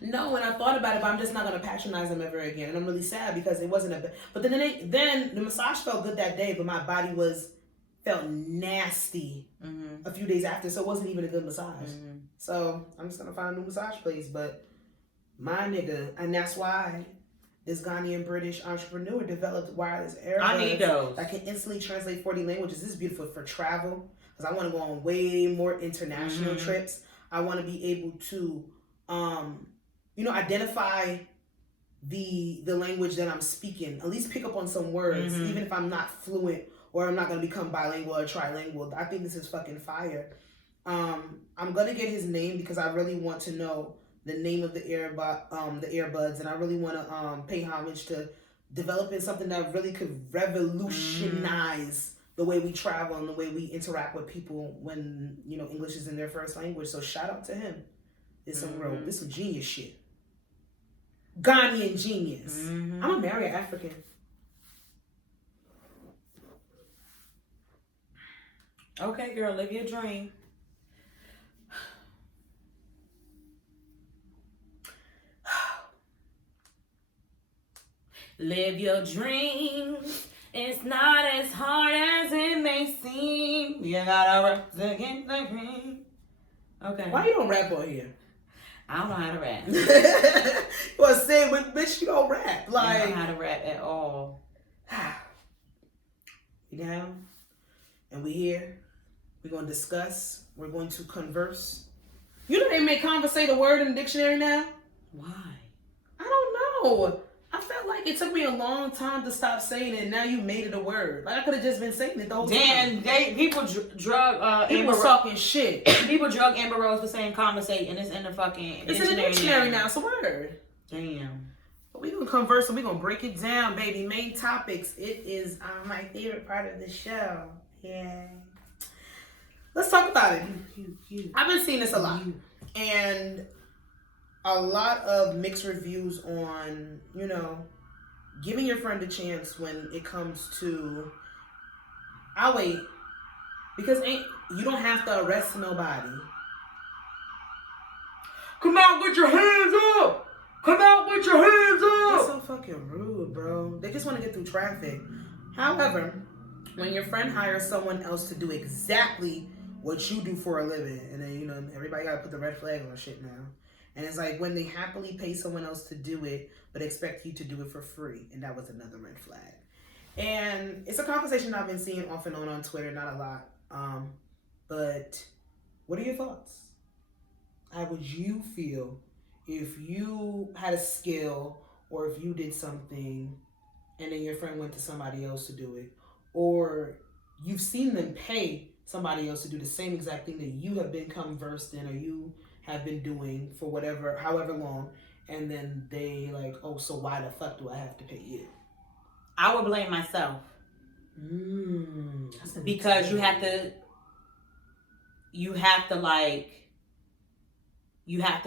No, and I thought about it, but I'm just not going to patronize them ever again. And I'm really sad because it wasn't but then the massage felt good that day, but my body felt nasty a few days after, so it wasn't even a good massage. So I'm just going to find a new massage place. But my nigga, and that's why this Ghanaian British entrepreneur developed wireless earbuds that can instantly translate 40 languages. This is beautiful for travel, because I want to go on way more international trips. I want to be able to identify the language that I'm speaking, at least pick up on some words, even if I'm not fluent or I'm not gonna become bilingual or trilingual. I think this is fucking fire. I'm gonna get his name because I really want to know the name of the earbuds, and I really want to pay homage to developing something that really could revolutionize the way we travel and the way we interact with people when, you know, English is in their first language. So shout out to him. This some genius shit. Ghanaian genius. I'm gonna marry an African. Okay, girl, live your dream. Live your dreams. It's not as hard as it may seem. You gotta rap to get the dream. Okay. Why you don't rap on here? I don't know how to rap. You want to say, bitch, you don't rap. Like, I don't know how to rap at all. We down, and we here. We're going to discuss. We're going to converse. You know they make conversate a word in the dictionary now? Why? I don't know. I felt like it took me a long time to stop saying it, and now you made it a word. Like, I could have just been saying it the whole time. Damn, people drug People was talking shit. People drug Amber Rose for saying conversate, and it's in the fucking It's in the dictionary now. It's a word. Damn. But we're going to converse, and we're going to break it down, baby. Main topics. It is my favorite part of the show. Yeah. Let's talk about it. I've been seeing this a lot. And a lot of mixed reviews on, you know, giving your friend a chance when it comes to, I'll wait. Because you don't have to arrest nobody. Come out with your hands up! Come out with your hands That's up! so fucking rude, bro. They just want to get through traffic. However, when your friend hires someone else to do exactly what you do for a living, and then, you know, everybody got to put the red flag on shit now. And it's like when they happily pay someone else to do it, but expect you to do it for free. And that was another red flag. And it's a conversation I've been seeing off and on Twitter, not a lot. But what are your thoughts? How would you feel if you had a skill, or if you did something and then your friend went to somebody else to do it? Or you've seen them pay somebody else to do the same exact thing that you have become versed in, or you have been doing for however long, and then they like, oh, so why the fuck do I have to pay you? I would blame myself. Because you have to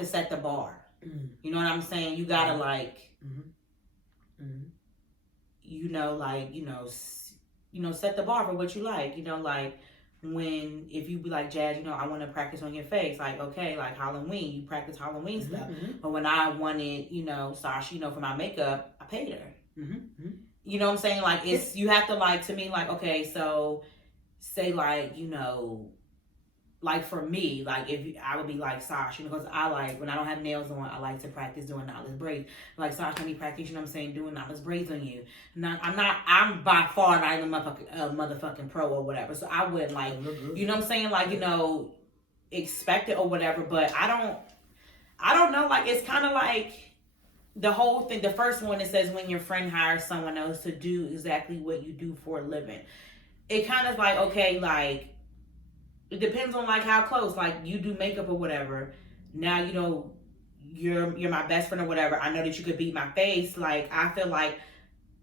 set the bar. You know what I'm saying? You gotta set the bar for what you like. You know, like, if you be like, Jazz, you know, I want to practice on your face, like, okay, like Halloween, you practice Halloween stuff. But when I wanted, you know, Sasha, you know, for my makeup, I paid her. You know what I'm saying? Like, you have to, like, to me, like, okay, so say, like, you know, like for me, like I would be like, Sasha, you know, because I like, when I don't have nails on, I like to practice doing knotless braids. Like, Sasha, let me practice, you know what I'm saying, doing knotless braids on you. I'm by far not even a motherfucking pro or whatever. So I wouldn't, like, you know what I'm saying, like, you know, expect it or whatever. But I don't know, like, it's kind of like the whole thing. The first one, it says when your friend hires someone else to do exactly what you do for a living. It kind of like, okay, like, it depends on, like, how close, like, you do makeup or whatever. Now, you know, you're my best friend or whatever. I know that you could beat my face. Like, I feel like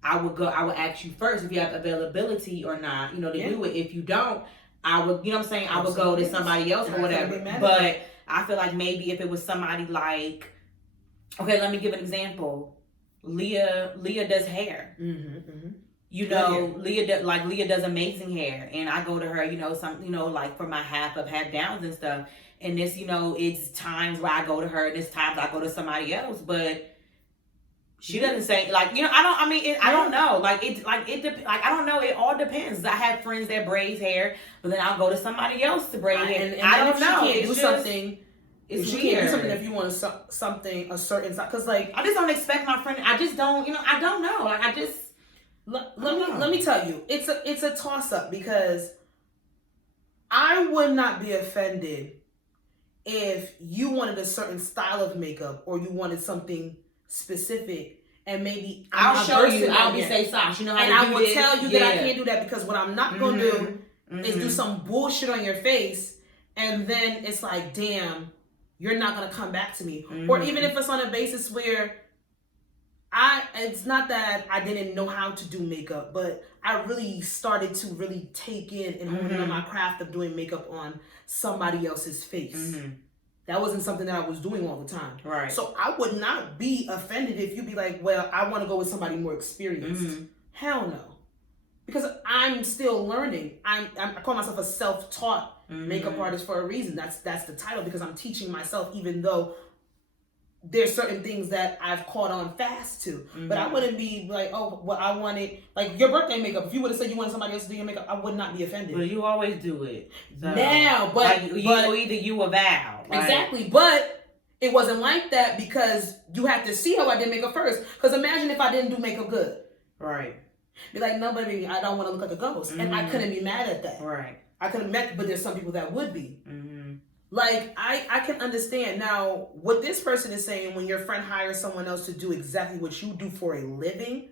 I would ask you first if you have availability or not, you know, to do it. If you don't, I would, you know what I'm saying, I would go to somebody else or whatever. But I feel like maybe if it was somebody like, okay, let me give an example. Leah does hair. You know, Leah does amazing hair, and I go to her, you know, like for my half downs and stuff. And this, you know, it's times where I go to her, and it's times I go to somebody else. But she doesn't say, like, you know, I don't know. Like, I don't know. It all depends. I have friends that braid hair, but then I'll go to somebody else to braid hair. And I don't know. She can't do something. It's she weird. Can't do something if you want something a certain size. Because, like, I just don't expect my friend. I just don't. You know, I don't know. Like, I just. Let me tell you, it's a toss up, because I would not be offended if you wanted a certain style of makeup or you wanted something specific and maybe I'll not show versed you. in I'll that be yet. say, Sash, you know how And to I do will this. tell you that I can't do that, because what I'm not gonna do is do some bullshit on your face, and then it's like, damn, you're not gonna come back to me. Or even if it's on a basis where it's not that I didn't know how to do makeup, but I really started to really take in and hone in on my craft of doing makeup on somebody else's face. That wasn't something that I was doing all the time. Right. So I would not be offended if you be like, well, I want to go with somebody more experienced. Hell no. Because I'm still learning. I call myself a self-taught makeup artist for a reason. That's the title, because I'm teaching myself, even though there's certain things that I've caught on fast to. But I wouldn't be like, oh, well, I wanted, like your birthday makeup. If you would have said you wanted somebody else to do your makeup, I would not be offended. But you always do it. So, now, but either you or Val. Like, exactly. But it wasn't like that, because you have to see how I did makeup first. Because imagine if I didn't do makeup good. Right. Be like, no, baby, I don't want to look like a ghost. And I couldn't be mad at that. Right. I couldn't be mad, but there's some people that would be. Like, I can understand. Now, what this person is saying, when your friend hires someone else to do exactly what you do for a living,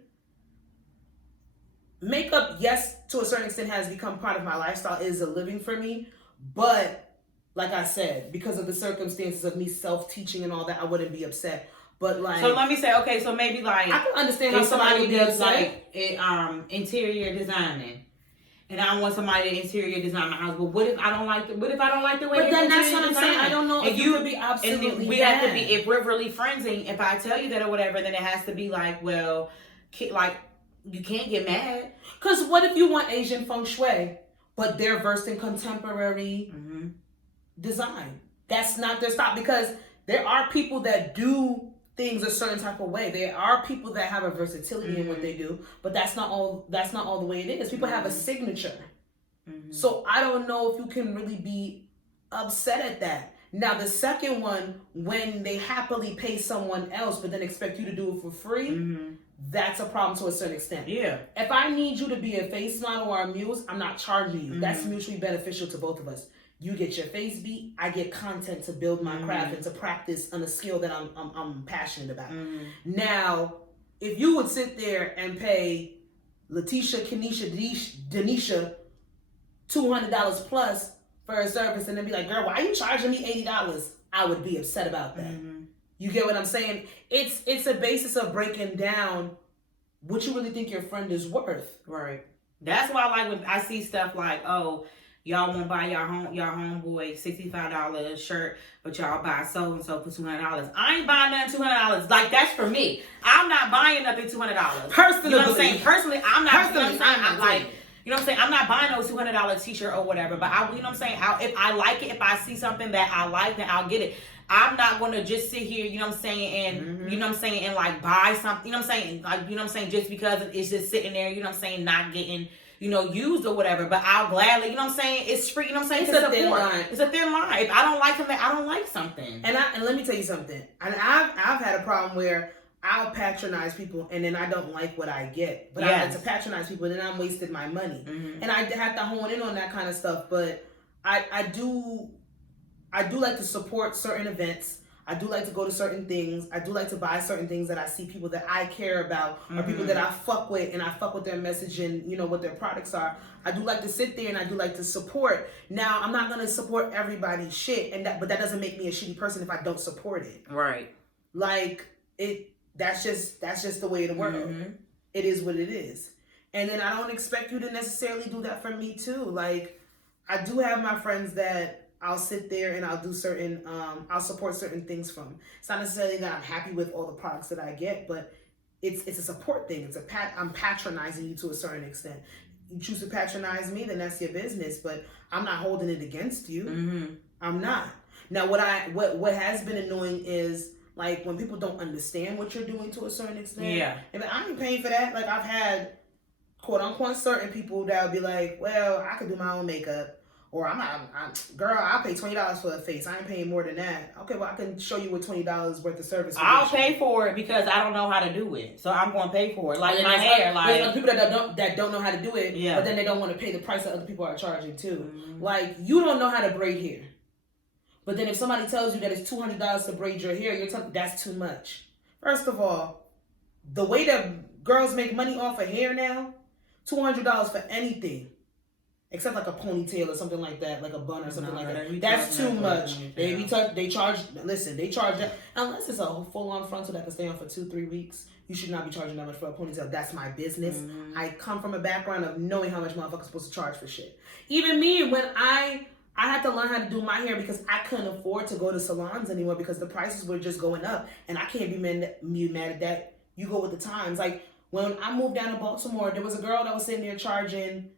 makeup, yes, to a certain extent has become part of my lifestyle. It is a living for me. But, like I said, because of the circumstances of me self-teaching and all that, I wouldn't be upset. But like, so let me say, okay, so maybe like I can understand if how somebody does like interior designing, and I want somebody to interior design my house. But what if I don't like the way? But then that's what I'm saying. I don't know if you would be absolutely. And we have to be, if we're really friends, and if I tell you that or whatever, then it has to be like, well, like you can't get mad. Because what if you want Asian feng shui, but they're versed in contemporary design? That's not their style, because there are people that do things a certain type of way. There are people that have a versatility in what they do, but that's not all the way it is. People have a signature. So I don't know if you can really be upset at that. Now the second one, when they happily pay someone else but then expect you to do it for free, that's a problem to a certain extent. Yeah. If I need you to be a face model or a muse, I'm not charging you. That's mutually beneficial to both of us. You get your face beat, I get content to build my craft and to practice on a skill that I'm passionate about. Now, if you would sit there and pay Letitia, Kenesha, Denisha $200 plus for a service and then be like, girl, why are you charging me $80? I would be upset about that. You get what I'm saying? It's a basis of breaking down what you really think your friend is worth. Right. That's why, like, when I see stuff like, oh, y'all won't buy y'all homeboy $65 shirt, but y'all buy so and so for $200. I ain't buying nothing $200. Like, that's for me. I'm not buying nothing $200. Personally, you know what I'm saying? Personally, I'm not. Personally, I'm like, you know what I'm saying? I'm not buying no $200 t-shirt or whatever. But I, you know what I'm saying? If I like it, if I see something that I like, then I'll get it. I'm not gonna just sit here, you know what I'm saying, and you know what I'm saying, and like buy something, you know what I'm saying, like, you know what I'm saying, just because it's just sitting there, you know what I'm saying, not getting, you know, used or whatever. But I'll gladly, you know what I'm saying, it's free, you know what I'm saying, it's a thin line. It's a thin line. If I don't like something, I don't like something. And let me tell you something. And I've had a problem where I'll patronize people and then I don't like what I get. But I had to patronize people and then I'm wasted my money. And I have to hone in on that kind of stuff. But I do like to support certain events. I do like to go to certain things. I do like to buy certain things that I see people that I care about or people that I fuck with, and I fuck with their message and, you know, what their products are. I do like to sit there and I do like to support. Now, I'm not going to support everybody's shit, but that doesn't make me a shitty person if I don't support it. Right. Like, that's just the way of the world. It is what it is. And then I don't expect you to necessarily do that for me too. Like, I do have my friends that I'll sit there and I'll do certain, I'll support certain things from. It's not necessarily that I'm happy with all the products that I get, but it's a support thing. I'm patronizing you to a certain extent. You choose to patronize me, then that's your business, but I'm not holding it against you. I'm not. Now, what has been annoying is, like, when people don't understand what you're doing to a certain extent. Yeah. And I ain't paying for that. Like, I've had, quote unquote, certain people that'll be like, well, I could do my own makeup. Or girl, I'll pay $20 for a face. I ain't paying more than that. Okay, well, I can show you what $20 worth of service. I'll pay for it because I don't know how to do it, so I'm going to pay for it. Like my hair, like there's other people that don't know how to do it. Yeah. But then they don't want to pay the price that other people are charging too. Like, you don't know how to braid hair, but then if somebody tells you that it's $200 to braid your hair, that's too much. First of all, the way that girls make money off of hair now, $200 for anything. Except like a ponytail or something like that, like a bun or something like that. That's too much. They charge that. Unless it's a full-on frontal that can stay on for 2-3 weeks, you should not be charging that much for a ponytail. That's my business. Mm-hmm. I come from a background of knowing how much motherfuckers supposed to charge for shit. Even me, when I had to learn how to do my hair because I couldn't afford to go to salons anymore because the prices were just going up. And I can't be mad at that. You go with the times. Like, when I moved down to Baltimore, there was a girl that was sitting there charging...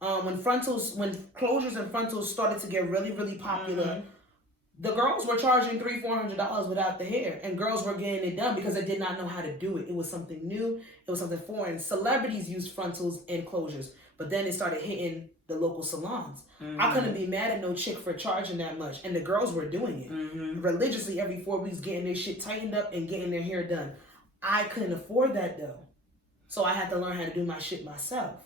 when closures and frontals started to get really, really popular, the girls were charging $300-$400 without the hair, and girls were getting it done because they did not know how to do it. It was something new. It was something foreign. Celebrities used frontals and closures, but then it started hitting the local salons. I couldn't be mad at no chick for charging that much, and the girls were doing it religiously every 4 weeks, getting their shit tightened up and getting their hair done. I couldn't afford that though, so I had to learn how to do my shit myself.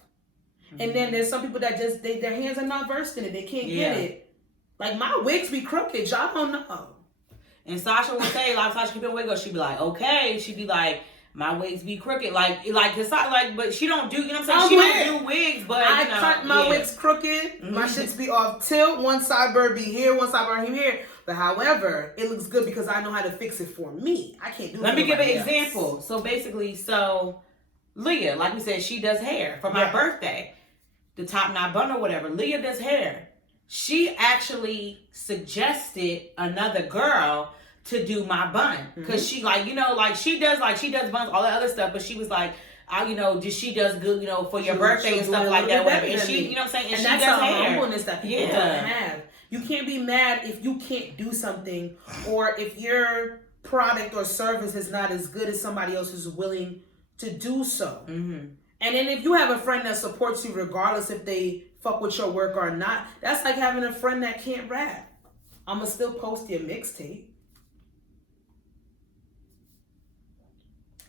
And then there's some people that just, their hands are not versed in it. They can't get it. Like, my wigs be crooked. Y'all don't know. And Sasha will say, like, Sasha keep her wig up. She'd be like, okay. She'd be like, my wigs be crooked. But she don't do, you know what I'm saying? She don't do wigs, but, I cut my wigs crooked. My shits be off tilt. One sideburn be here, one sideburn here. But however, it looks good because I know how to fix it for me. I can't do it. Let me give an example. So, basically, Leah, like we said, she does hair for my birthday. The top knot bun or whatever. Leah does hair. She actually suggested another girl to do my bun. Cause she she does buns, all that other stuff, but she was like, she does good, for your birthday and stuff like that, whatever. And she, you know what I'm saying? And she does hair. Humbleness that people don't have. You can't be mad if you can't do something, or if your product or service is not as good as somebody else who's willing to do so. And then if you have a friend that supports you regardless if they fuck with your work or not, that's like having a friend that can't rap. I'ma still post your mixtape.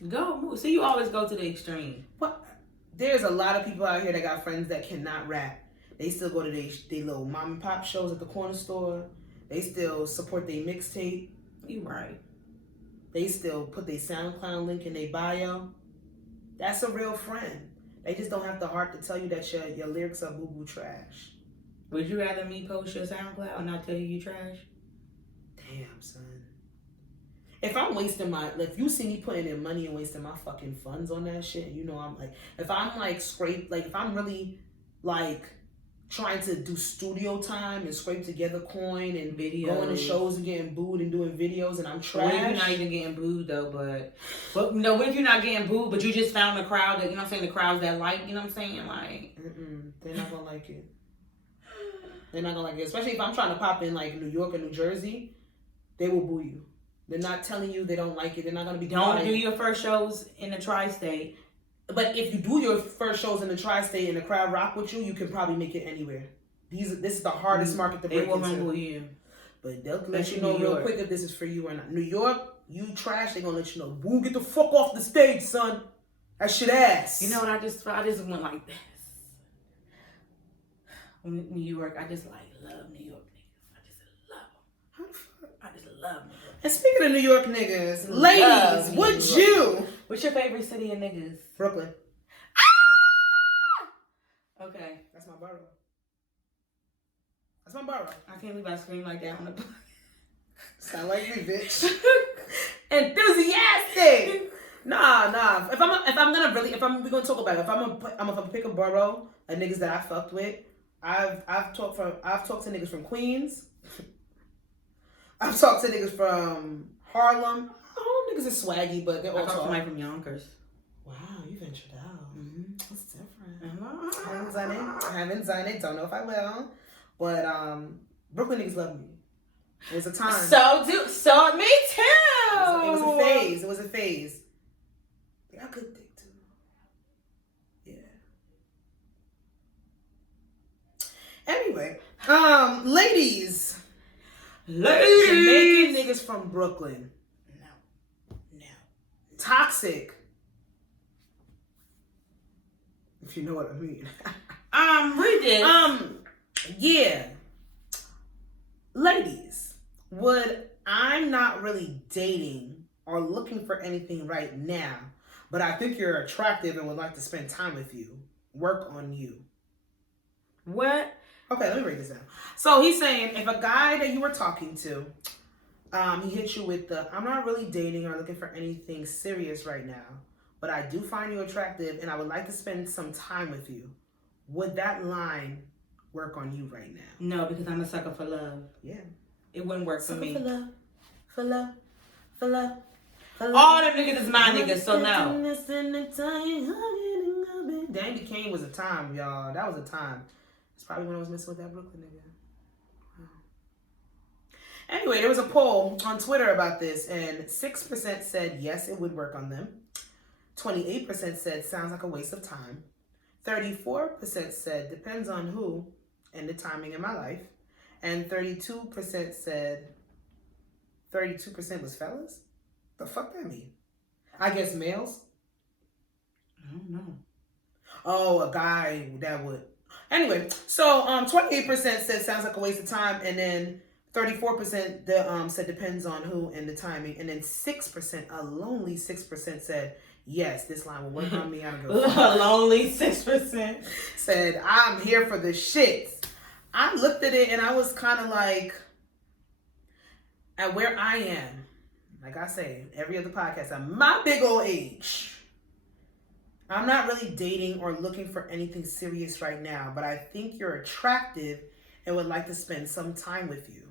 Go. See, you always go to the extreme. What? There's a lot of people out here that got friends that cannot rap. They still go to their little mom and pop shows at the corner store. They still support their mixtape. You right. They still put their SoundCloud link in their bio. That's a real friend. They just don't have the heart to tell you that your lyrics are boo-boo trash. Would you rather me post your SoundCloud and not tell you trash? Damn, son. If I'm wasting if you see me putting in money and wasting my fucking funds on that shit, I'm like, if I'm like if I'm really like trying to do studio time and scrape together coin and videos, going to shows and getting booed and doing videos and I'm trash. What if you're not even getting booed though, but no, what if you're not getting booed, but you just found a crowd that, the crowds that like, you know what I'm saying? Like, they're not gonna like it. They're not gonna like it. Especially if I'm trying to pop in like New York or New Jersey, they will boo you. They're not telling you they don't like it. They're not gonna be Don't do your first shows in the tri-state. But if you do your first shows in the tri-state and the crowd rock with you, you can probably make it anywhere. This is the hardest market to break into. They will humble you. But they'll let you know real quick if this is for you or not. New York, you trash, they're going to let you know. Boo, get the fuck off the stage, son. That shit ass. You know what? I just went like this. New York, I just love New York niggas. I just love them. How the fuck? I just love New York. And speaking of New York niggas, ladies, what's your favorite city of niggas? Brooklyn. Ah! Okay. That's my borough. That's my borough. I can't believe I screamed like that on the Sound like you, bitch. Enthusiastic. Nah. If we're gonna talk about it, if I'm gonna pick a borough of niggas that I fucked with, I've talked to niggas from Queens. I've talked to niggas from Harlem. Harlem niggas is swaggy, but they're all talk to somebody from Yonkers. Wow, you ventured out. That's different. I haven't done it. Don't know if I will. But Brooklyn niggas love me. It was a time. So me too. It was a phase. They got good dick too. Yeah. Anyway, ladies. Jamaican niggas from Brooklyn. No. Toxic. If you know what I mean. We did. Yeah. Ladies, I'm not really dating or looking for anything right now, but I think you're attractive and would like to spend time with you. Work on you. What? Okay, let me break this down. So he's saying if a guy that you were talking to, he hit you with the, I'm not really dating or looking for anything serious right now, but I do find you attractive and I would like to spend some time with you. Would that line work on you right now? No, because I'm a sucker for love. Yeah. It wouldn't work for me. For love. For love. For love. For love. All them niggas is my niggas, so no. Danny Kane was a time, y'all. That was a time. It's probably when I was messing with that Brooklyn nigga. Wow. Anyway, there was a poll on Twitter about this, and 6% said yes, it would work on them. 28% said sounds like a waste of time. 34% said depends on who and the timing in my life. And 32% said 32% was fellas? The fuck that mean? I guess males? I don't know. Oh, a guy that would. Anyway, so 28% said sounds like a waste of time, and then 34% said depends on who and the timing, and then 6%, a lonely 6% said yes, this line will work on me. I don't give a fuck. Lonely 6% said I'm here for the shits. I looked at it and I was kind of like, at where I am, like I say every other podcast, at my big old age, I'm not really dating or looking for anything serious right now, but I think you're attractive and would like to spend some time with you.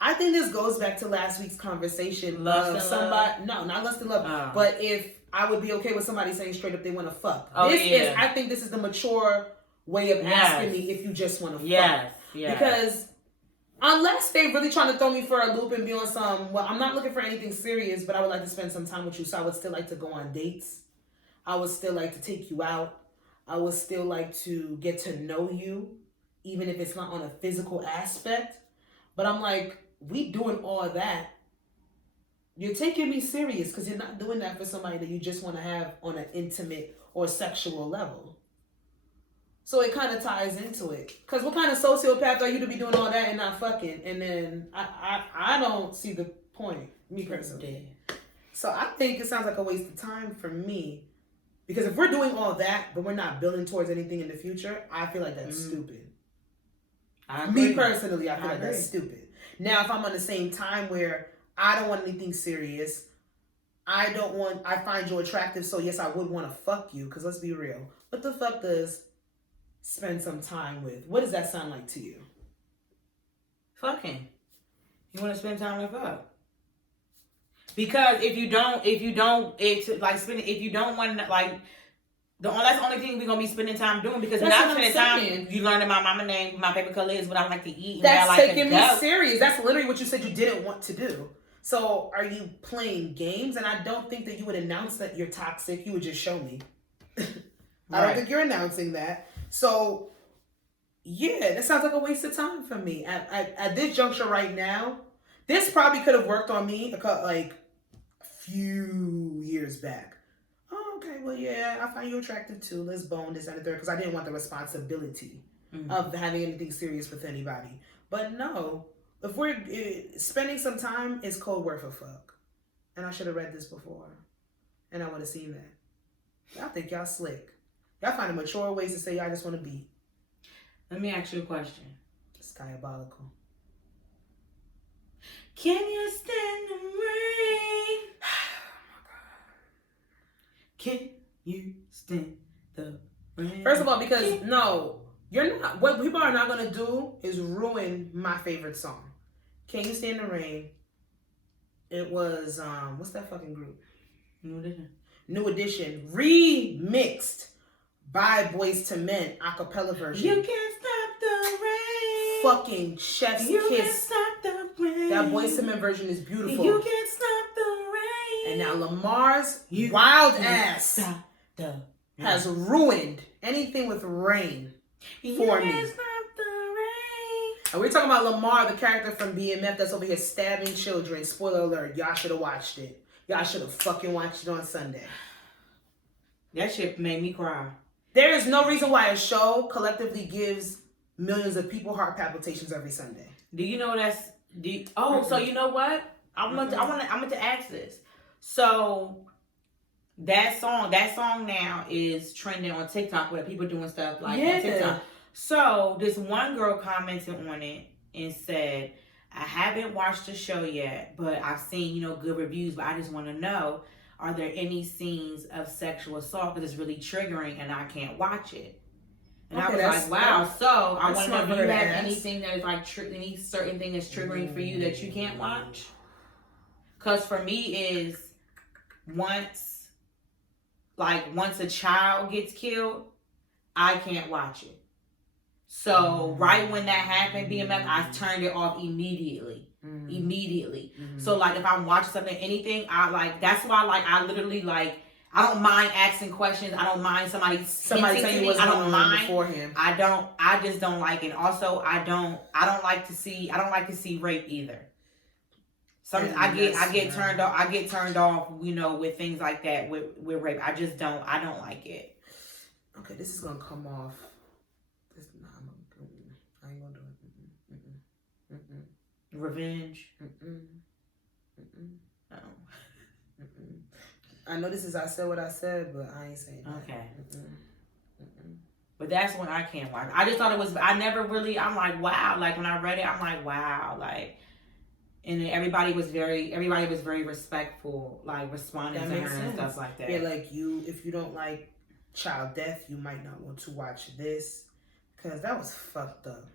I think this goes back to last week's conversation. Lust and somebody, love? no, not lust and love, but if I would be okay with somebody saying straight up they want to fuck. Oh, I think this is the mature way of asking me if you just want to fuck. Yes. Because unless they really trying to throw me for a loop and be on some, well, I'm not looking for anything serious, but I would like to spend some time with you, so I would still like to go on dates. I would still like to take you out. I would still like to get to know you, even if it's not on a physical aspect. But I'm like, we doing all that. You're taking me serious because you're not doing that for somebody that you just want to have on an intimate or sexual level. So it kind of ties into it. Because what kind of sociopath are you to be doing all that and not fucking? And then I don't see the point, me personally. So I think it sounds like a waste of time for me. Because if we're doing all that, but we're not building towards anything in the future, I feel like that's stupid. Me personally, I feel like that's stupid. Now, if I'm on the same time where I don't want anything serious, I find you attractive, so yes, I would want to fuck you, because let's be real. What the fuck does spend some time with? What does that sound like to you? Fucking. You want to spend time with fuck? Because if you don't want to, like, that's the only thing we're gonna be spending time doing. Because when I spend time, you learning my mama name, my favorite color is what I like to eat. That's like taking me serious. That's literally what you said you didn't want to do. So are you playing games? And I don't think that you would announce that you're toxic. You would just show me. I don't think you're announcing that. So yeah, that sounds like a waste of time for me. At this juncture right now, this probably could have worked on me a few years back. Oh, okay, well, yeah, I find you attractive too. Let's bone this and the third, because I didn't want the responsibility of having anything serious with anybody. But no, if we're spending some time, it's code word for fuck. And I should have read this before, and I would have seen that. Y'all think y'all slick. Y'all find a mature ways to say y'all just want to beat. Let me ask you a question. It's diabolical. Can you stand the rain? Can you stand the rain? First of all, because no, you're not. What people are not gonna do is ruin my favorite song. Can You Stand the Rain? It was what's that fucking group? New Edition remixed by Boyz II Men acapella version. You can't stop the rain. Fucking Chef's You Kiss. can't stop the rain. That Boyz II Men version is beautiful. You can't stop the rain. And now Lamar's wild ass has ruined anything with rain for me. Stop the rain. And we're talking about Lamar, the character from BMF that's over here stabbing children. Spoiler alert, y'all should have watched it. Y'all should have fucking watched it on Sunday. That shit made me cry. There is no reason why a show collectively gives millions of people heart palpitations every Sunday. Do you know so you know what? I meant to ask this. So that song now is trending on TikTok where people doing stuff like on Yeah. TikTok. So this one girl commented on it and said, I haven't watched the show yet, but I've seen, good reviews, but I just want to know, are there any scenes of sexual assault? Because it's really triggering and I can't watch it. And I was like, wow. So I want to know, do you have anything that is like, any certain thing that's triggering for you that you can't watch? Because for me is once a child gets killed, I can't watch it. So right when that happened, BMF, I turned it off immediately. So like if I'm watching something, anything, that's why I literally I don't mind asking questions. I don't mind somebody telling me. I don't mind beforehand. I just don't like it. Also, I don't like to see rape either. I get turned off. I get turned off, with things like that with rape. I don't like it. Okay, this is gonna come off. I ain't gonna do it. Revenge. No. I know this is I said what I said, but I ain't saying that. Okay. But that's when I can't watch. I just thought it was. I never really. I'm like, wow. Like when I read it, I'm like, wow. Like, and then everybody was very respectful, like responding to her and stuff like that. Yeah, like if you don't like child death, you might not want to watch this because that was fucked up.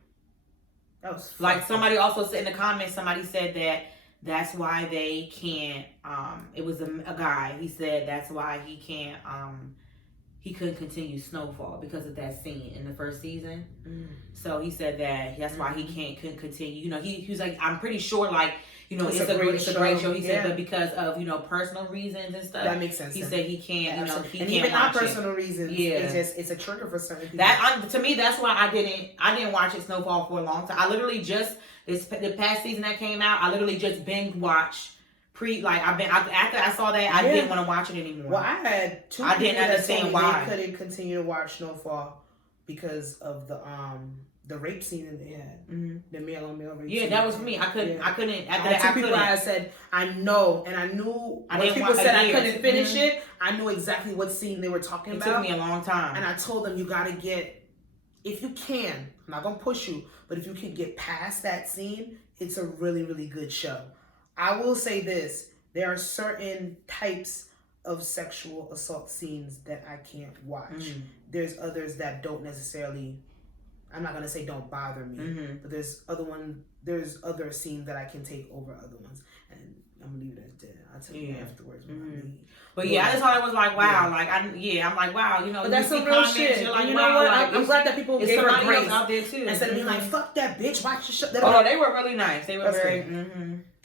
That was like somebody also said in the comments. Somebody said that's why they can't. It was a guy. He said that's why he can't. He couldn't continue Snowfall because of that scene in the first season. So he said that's why he couldn't continue. He was like, I'm pretty sure it's a great show. He said, but because of personal reasons and stuff. That makes sense. He said he can't. He and can't even not personal reasons. Yeah, it's a trigger for certain people. To me, that's why I didn't watch it Snowfall for a long time. I literally just the past season that came out. I literally just binge watched. After I saw that, I didn't want to watch it anymore. Well, I had two people that told me they couldn't continue to watch Snowfall because of the rape scene that they had. The male on male rape scene. Yeah, that was for me. I couldn't. After that, two people I said, I know, and I knew when people said I couldn't finish it, I knew exactly what scene they were talking about. It took me a long time. And I told them, you gotta get, if you can, I'm not gonna push you, but if you can get past that scene, it's a really, really good show. I will say this, there are certain types of sexual assault scenes that I can't watch. There's others that don't necessarily, I'm not going to say don't bother me, but there's other scenes that I can take over other ones. And I'm going to leave it as dead. I'll tell you afterwards when I leave. But I just thought it was like, wow. I'm like, wow, But that's some real shit. Like, you know what? I'm glad that people gave her grace out there too. Instead of being like, fuck that bitch, watch your shit. Oh, no, they were really nice. They were very...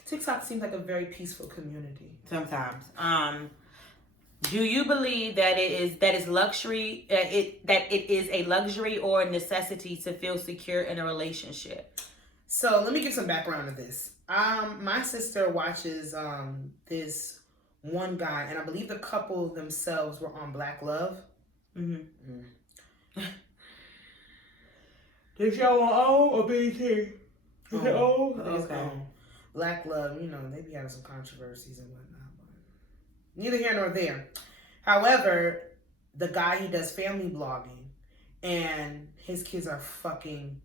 TikTok seems like a very peaceful community. Sometimes. Do you believe that it is luxury? That it is a luxury or a necessity to feel secure in a relationship? So let me give some background to this. My sister watches this one guy, and I believe the couple themselves were on Black Love. The show on O or BT? Is it O? Okay. Black Love, they be having some controversies and whatnot, but neither here nor there. However, the guy, he does family blogging, and his kids are fucking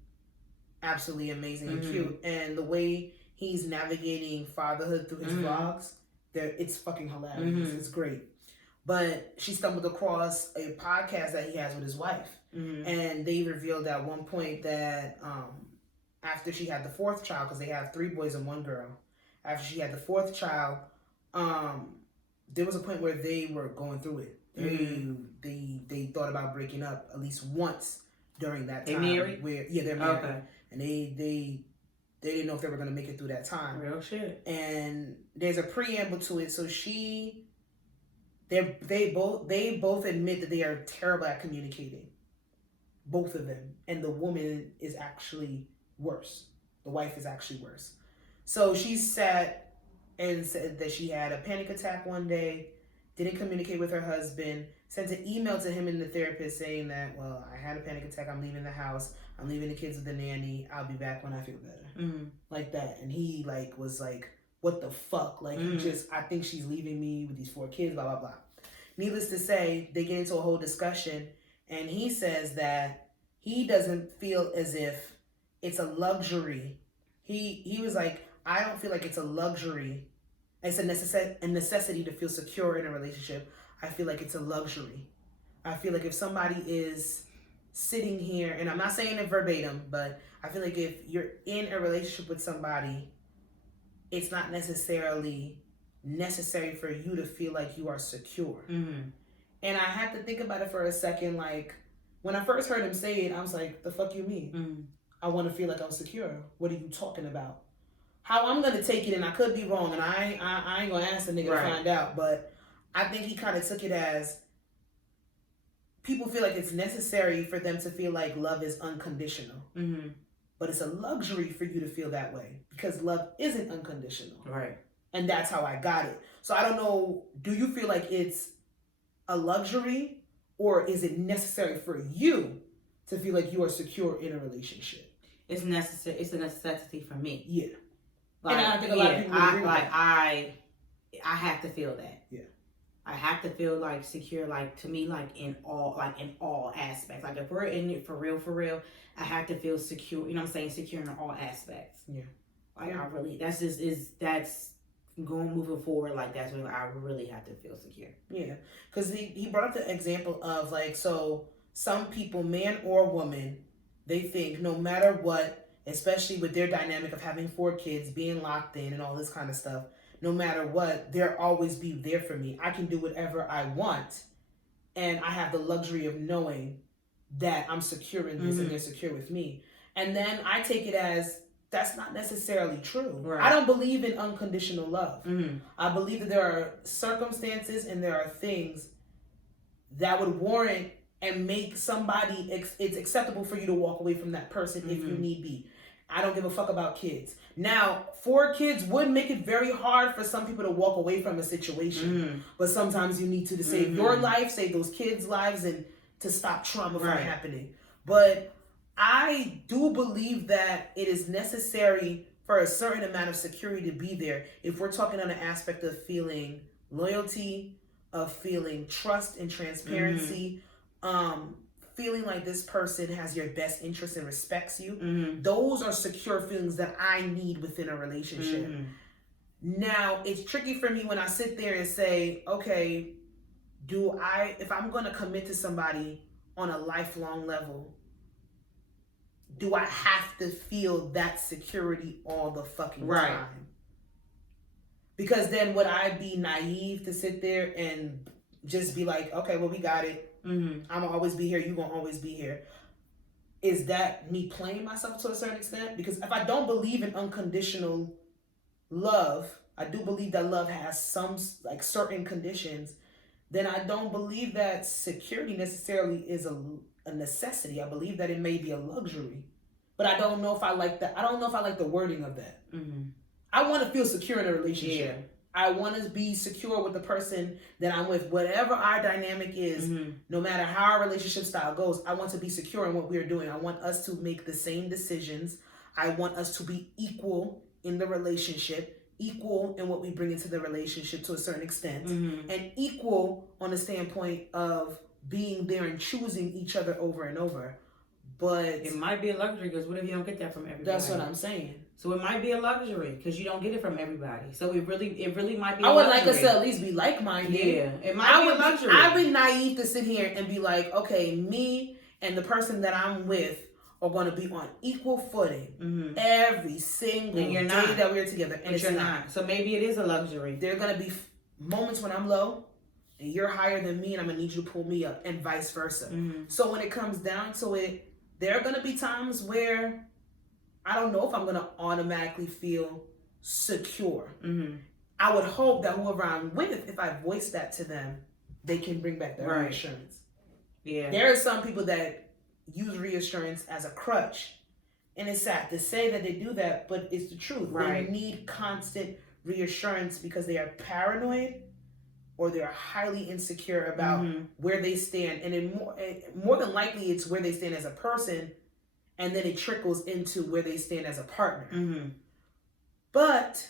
absolutely amazing and cute. And the way he's navigating fatherhood through his vlogs, it's fucking hilarious. It's great. But she stumbled across a podcast that he has with his wife, and they revealed at one point that after she had the fourth child, because they have 3 boys and 1 girl, after she had the 4th child, there was a point where they were going through it. They thought about breaking up at least once during that time. They married? They're married. Okay. And they didn't know if they were going to make it through that time. Real shit. And there's a preamble to it. So they both admit that they are terrible at communicating. Both of them. And the woman is actually worse. The wife is actually worse. So she sat and said that she had a panic attack one day, didn't communicate with her husband, sent an email to him and the therapist saying that, well, I had a panic attack, I'm leaving the house, I'm leaving the kids with the nanny, I'll be back when I feel better. Like that. And he was like, what the fuck? Like, I think she's leaving me with these 4 kids, blah, blah, blah. Needless to say, they get into a whole discussion, and he says that he doesn't feel as if it's a luxury. He was like, I don't feel like it's a luxury. It's a necessity to feel secure in a relationship. I feel like it's a luxury. I feel like if somebody is sitting here, and I'm not saying it verbatim, but I feel like if you're in a relationship with somebody, it's not necessarily necessary for you to feel like you are secure. Mm-hmm. And I had to think about it for a second. Like, when I first heard him say it, I was like, the fuck you mean? Mm-hmm. I want to feel like I'm secure. What are you talking about? How I'm going to take it, and I could be wrong, and I ain't going to ask the nigga to find out, but I think he kind of took it as people feel like it's necessary for them to feel like love is unconditional. Mm-hmm. But it's a luxury for you to feel that way because love isn't unconditional. Right. And that's how I got it. So I don't know, do you feel like it's a luxury, or is it necessary for you to feel like you are secure in a relationship? It's necessary. It's a necessity for me. Yeah. Like, and I think a lot of people would agree with that. I have to feel that. Yeah. I have to feel like secure, like to me, like in all aspects. Like if we're in it for real, I have to feel secure. You know what I'm saying? Secure in all aspects. Yeah. Like I really, that's going moving forward. Like that's when I really have to feel secure. Yeah, because he brought up the example of like, so some people, man or woman, they think no matter what, especially with their dynamic of having 4 kids, being locked in and all this kind of stuff, no matter what, they'll always be there for me. I can do whatever I want, and I have the luxury of knowing that I'm secure in this, and they're secure with me. And then I take it as that's not necessarily true. Right. I don't believe in unconditional love. Mm-hmm. I believe that there are circumstances and there are things that would warrant and make somebody, it's acceptable for you to walk away from that person if you need be. I don't give a fuck about kids. Now, 4 kids would make it very hard for some people to walk away from a situation. But sometimes you need to save your life, save those kids' lives, and to stop trauma from happening. But I do believe that it is necessary for a certain amount of security to be there if we're talking on an aspect of feeling loyalty, of feeling trust and transparency, feeling like this person has your best interest and respects you. Those are secure feelings that I need within a relationship. Now, it's tricky for me when I sit there and say, okay, if I'm going to commit to somebody on a lifelong level, do I have to feel that security all the fucking time? Because then would I be naive to sit there and just be like, okay, well, we got it. I'm going to always be here. You're going to always be here. Is that me playing myself to a certain extent? Because if I don't believe in unconditional love, I do believe that love has some like certain conditions, then I don't believe that security necessarily is a necessity. I believe that it may be a luxury, but I don't know if I like that. I don't know if I like the wording of that. I want to feel secure in a relationship. Yeah. I want to be secure with the person that I'm with. Whatever our dynamic is, no matter how our relationship style goes, I want to be secure in what we're doing. I want us to make the same decisions. I want us to be equal in the relationship, equal in what we bring into the relationship to a certain extent, and equal on the standpoint of being there and choosing each other over and over. But it might be a luxury because what if you don't get that from everybody? That's what I'm saying. So it might be a luxury because you don't get it from everybody. So it really might be. I would like us to at least be like-minded. Yeah, it might be a luxury. I would be naive to sit here and be like, okay, me and the person that I'm with are going to be on equal footing every single day that we're together, and you're not. So maybe it is a luxury. There are going to be moments when I'm low and you're higher than me, and I'm going to need you to pull me up, and vice versa. So when it comes down to it, there are going to be times where I don't know if I'm going to automatically feel secure. I would hope that whoever I'm with, if I voice that to them, they can bring back their reassurance. Yeah. There are some people that use reassurance as a crutch. And it's sad to say that they do that, but it's the truth. They need constant reassurance because they are paranoid or they're highly insecure about where they stand. And more than likely, it's where they stand as a person, and then it trickles into where they stand as a partner. But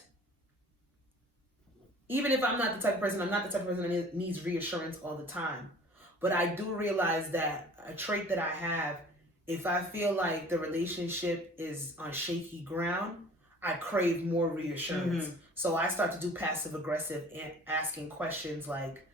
even if I'm not the type of person, I'm not the type of person that needs reassurance all the time. But I do realize that a trait that I have, if I feel like the relationship is on shaky ground, I crave more reassurance. Mm-hmm. So I start to do passive aggressive and asking questions like,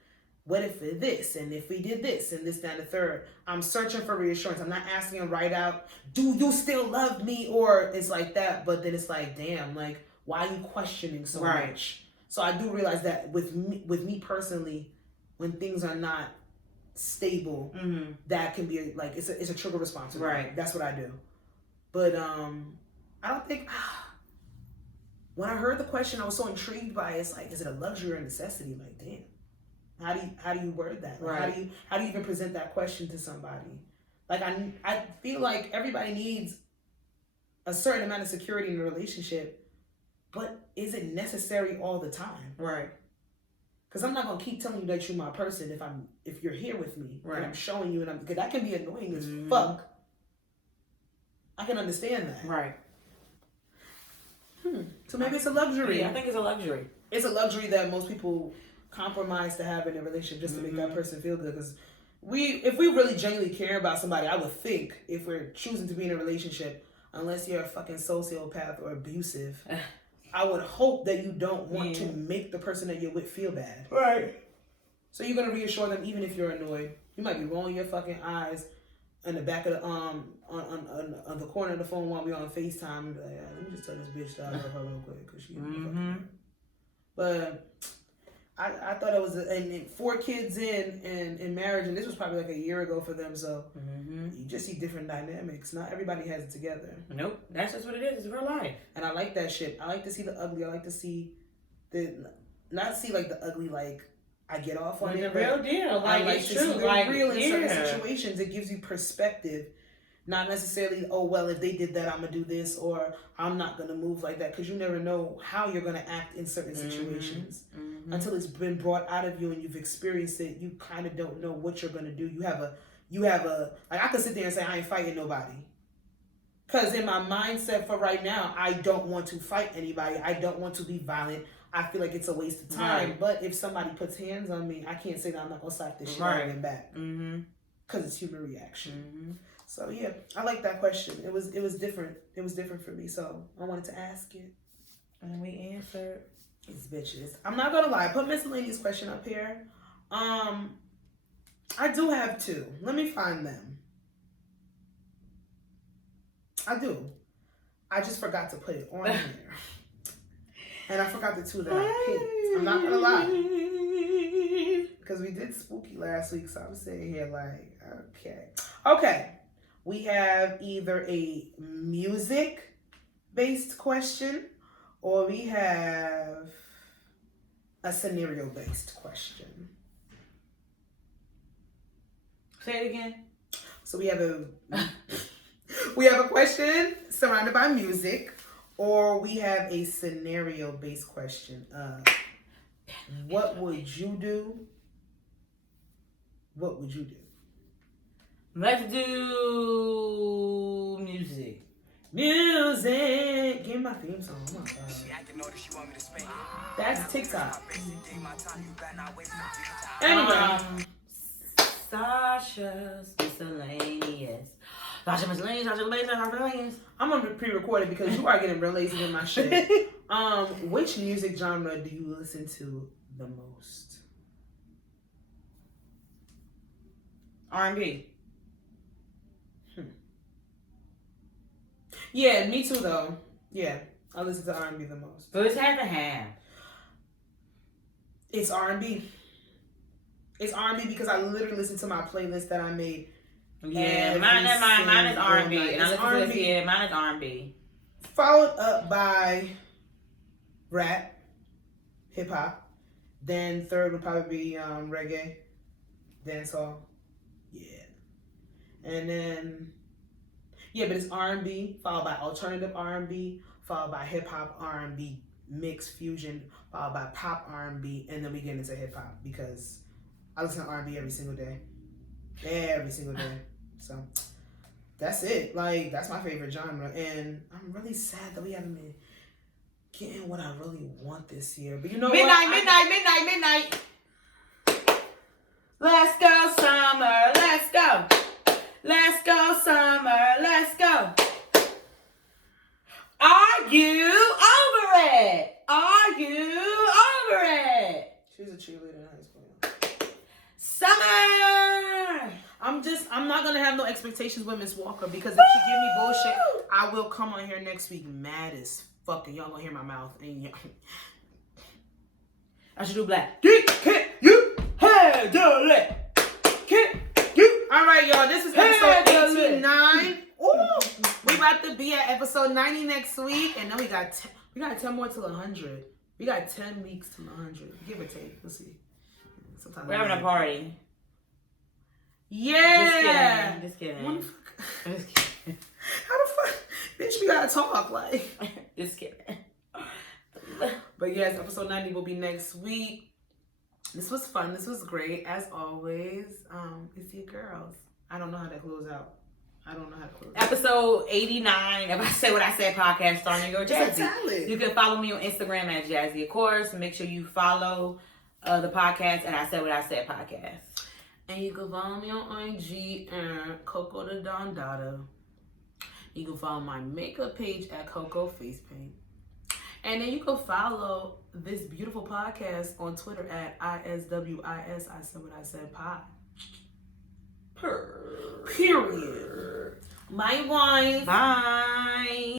what if this, and if we did this, and this, that, and the third. I'm searching for reassurance. I'm not asking them right out, do you still love me? Or it's like that, but then it's like, damn, like, why are you questioning so much? So I do realize that with me personally, when things are not stable, that can be like, it's a trigger response. Right. That's what I do. But I don't think, when I heard the question, I was so intrigued by it. It's like, is it a luxury or a necessity? I'm like, damn. How do you word that? Like, right. How do you even present that question to somebody? Like I feel like everybody needs a certain amount of security in a relationship, but is it necessary all the time? Right. Because I'm not gonna keep telling you that you're my person if you're here with me, and I'm showing you, because that can be annoying as fuck. I can understand that. Right. So maybe it's a luxury. Yeah, I think it's a luxury. It's a luxury that most people compromise to have in a relationship just to make that person feel good. Because if we really genuinely care about somebody, I would think, if we're choosing to be in a relationship, unless you're a fucking sociopath or abusive, I would hope that you don't want to make the person that you're with feel bad. Right. So you're gonna reassure them even if you're annoyed. You might be rolling your fucking eyes in the back of the on the corner of the phone while we're on FaceTime. Like, yeah, let me just tell this bitch that I love her real quick because she. But I thought it was and 4 kids in marriage, and this was probably like a year ago for them. So you just see different dynamics. Not everybody has it together. Nope, that's just what it is. It's real life. And I like that shit. I like to see the ugly. I like to see not see like the ugly like I get off on like it. The real deal. Like, I like it's to true. see the like, real in certain situations. It gives you perspective. Not necessarily, oh, well, if they did that, I'm going to do this, or I'm not going to move like that, because you never know how you're going to act in certain situations. Until it's been brought out of you and you've experienced it, you kind of don't know what you're going to do. You have a, like, I could sit there and say, I ain't fighting nobody. Because in my mindset for right now, I don't want to fight anybody. I don't want to be violent. I feel like it's a waste of time. Right. But if somebody puts hands on me, I can't say that I'm not going to slap this shit out of them back. Because it's human reaction. So yeah, I like that question. It was different. It was different for me. So I wanted to ask it. And we answered. These bitches. I'm not gonna lie. I put miscellaneous question up here. I do have 2. Let me find them. I do. I just forgot to put it on here. And I forgot the 2 that I picked. I'm not gonna lie. Because we did spooky last week, so I'm sitting here like, okay. We have either a music-based question or we have a scenario-based question. Say it again. So we have a question surrounded by music, or we have a scenario-based question. What would you do? What would you do? Let's do music. Music. Give me my theme song. Oh my God. That's TikTok. Anyway. Sasha's miscellaneous. Sasha miscellaneous. I'm gonna pre-record it because you are getting real lazy in my shit. Which music genre do you listen to the most? R&B. Yeah, me too though. Yeah, I listen to R&B the most. So it's half and half. It's R&B. It's R&B because I literally listen to my playlist that I made. Yeah, mine is R&B. And I listen to this, yeah, mine is R&B. Followed up by rap, hip hop. Then third would probably be reggae, dancehall. Yeah. And then but it's R&B, followed by alternative R&B, followed by hip hop R&B mix fusion, followed by pop R&B, and then we get into hip hop because I listen to R&B every single day. Every single day. So that's it. Like, that's my favorite genre. And I'm really sad that we haven't been getting what I really want this year. But you know midnight, what? midnight. Let's go, summer. Let's go. Let's go, summer. Let's go. Are you over it? Are you over it? She's a cheerleader in high school. Summer. I'm not gonna have no expectations with Miss Walker because if she give me bullshit, I will come on here next week mad as fuck and y'all gonna hear my mouth and y'all. I should do black. You handle it. You. All right, y'all. This is episode 89. Ooh, we about to be at episode 90 next week, and then we got 10 more till 100. We got 10 weeks till 100, give or take. We'll see. Sometimes We're having a party. Yeah. Just kidding. How the fuck, bitch? We gotta talk like. Just kidding. But yes, episode 90 will be next week. This was fun. This was great as always. It's your girls. I don't know how to close out. Episode 89, If I Say What I Said podcast, starring your Jazzy. Talent. You can follow me on Instagram at Jazzy, of course. Make sure you follow the podcast at I Said What I Said podcast. And you can follow me on IG and Coco the Don Dada. You can follow my makeup page at Coco Face Paint. And then you can follow this beautiful podcast on Twitter at ISWIS. I Said What I Said pod. Period. Bye, boys. Bye.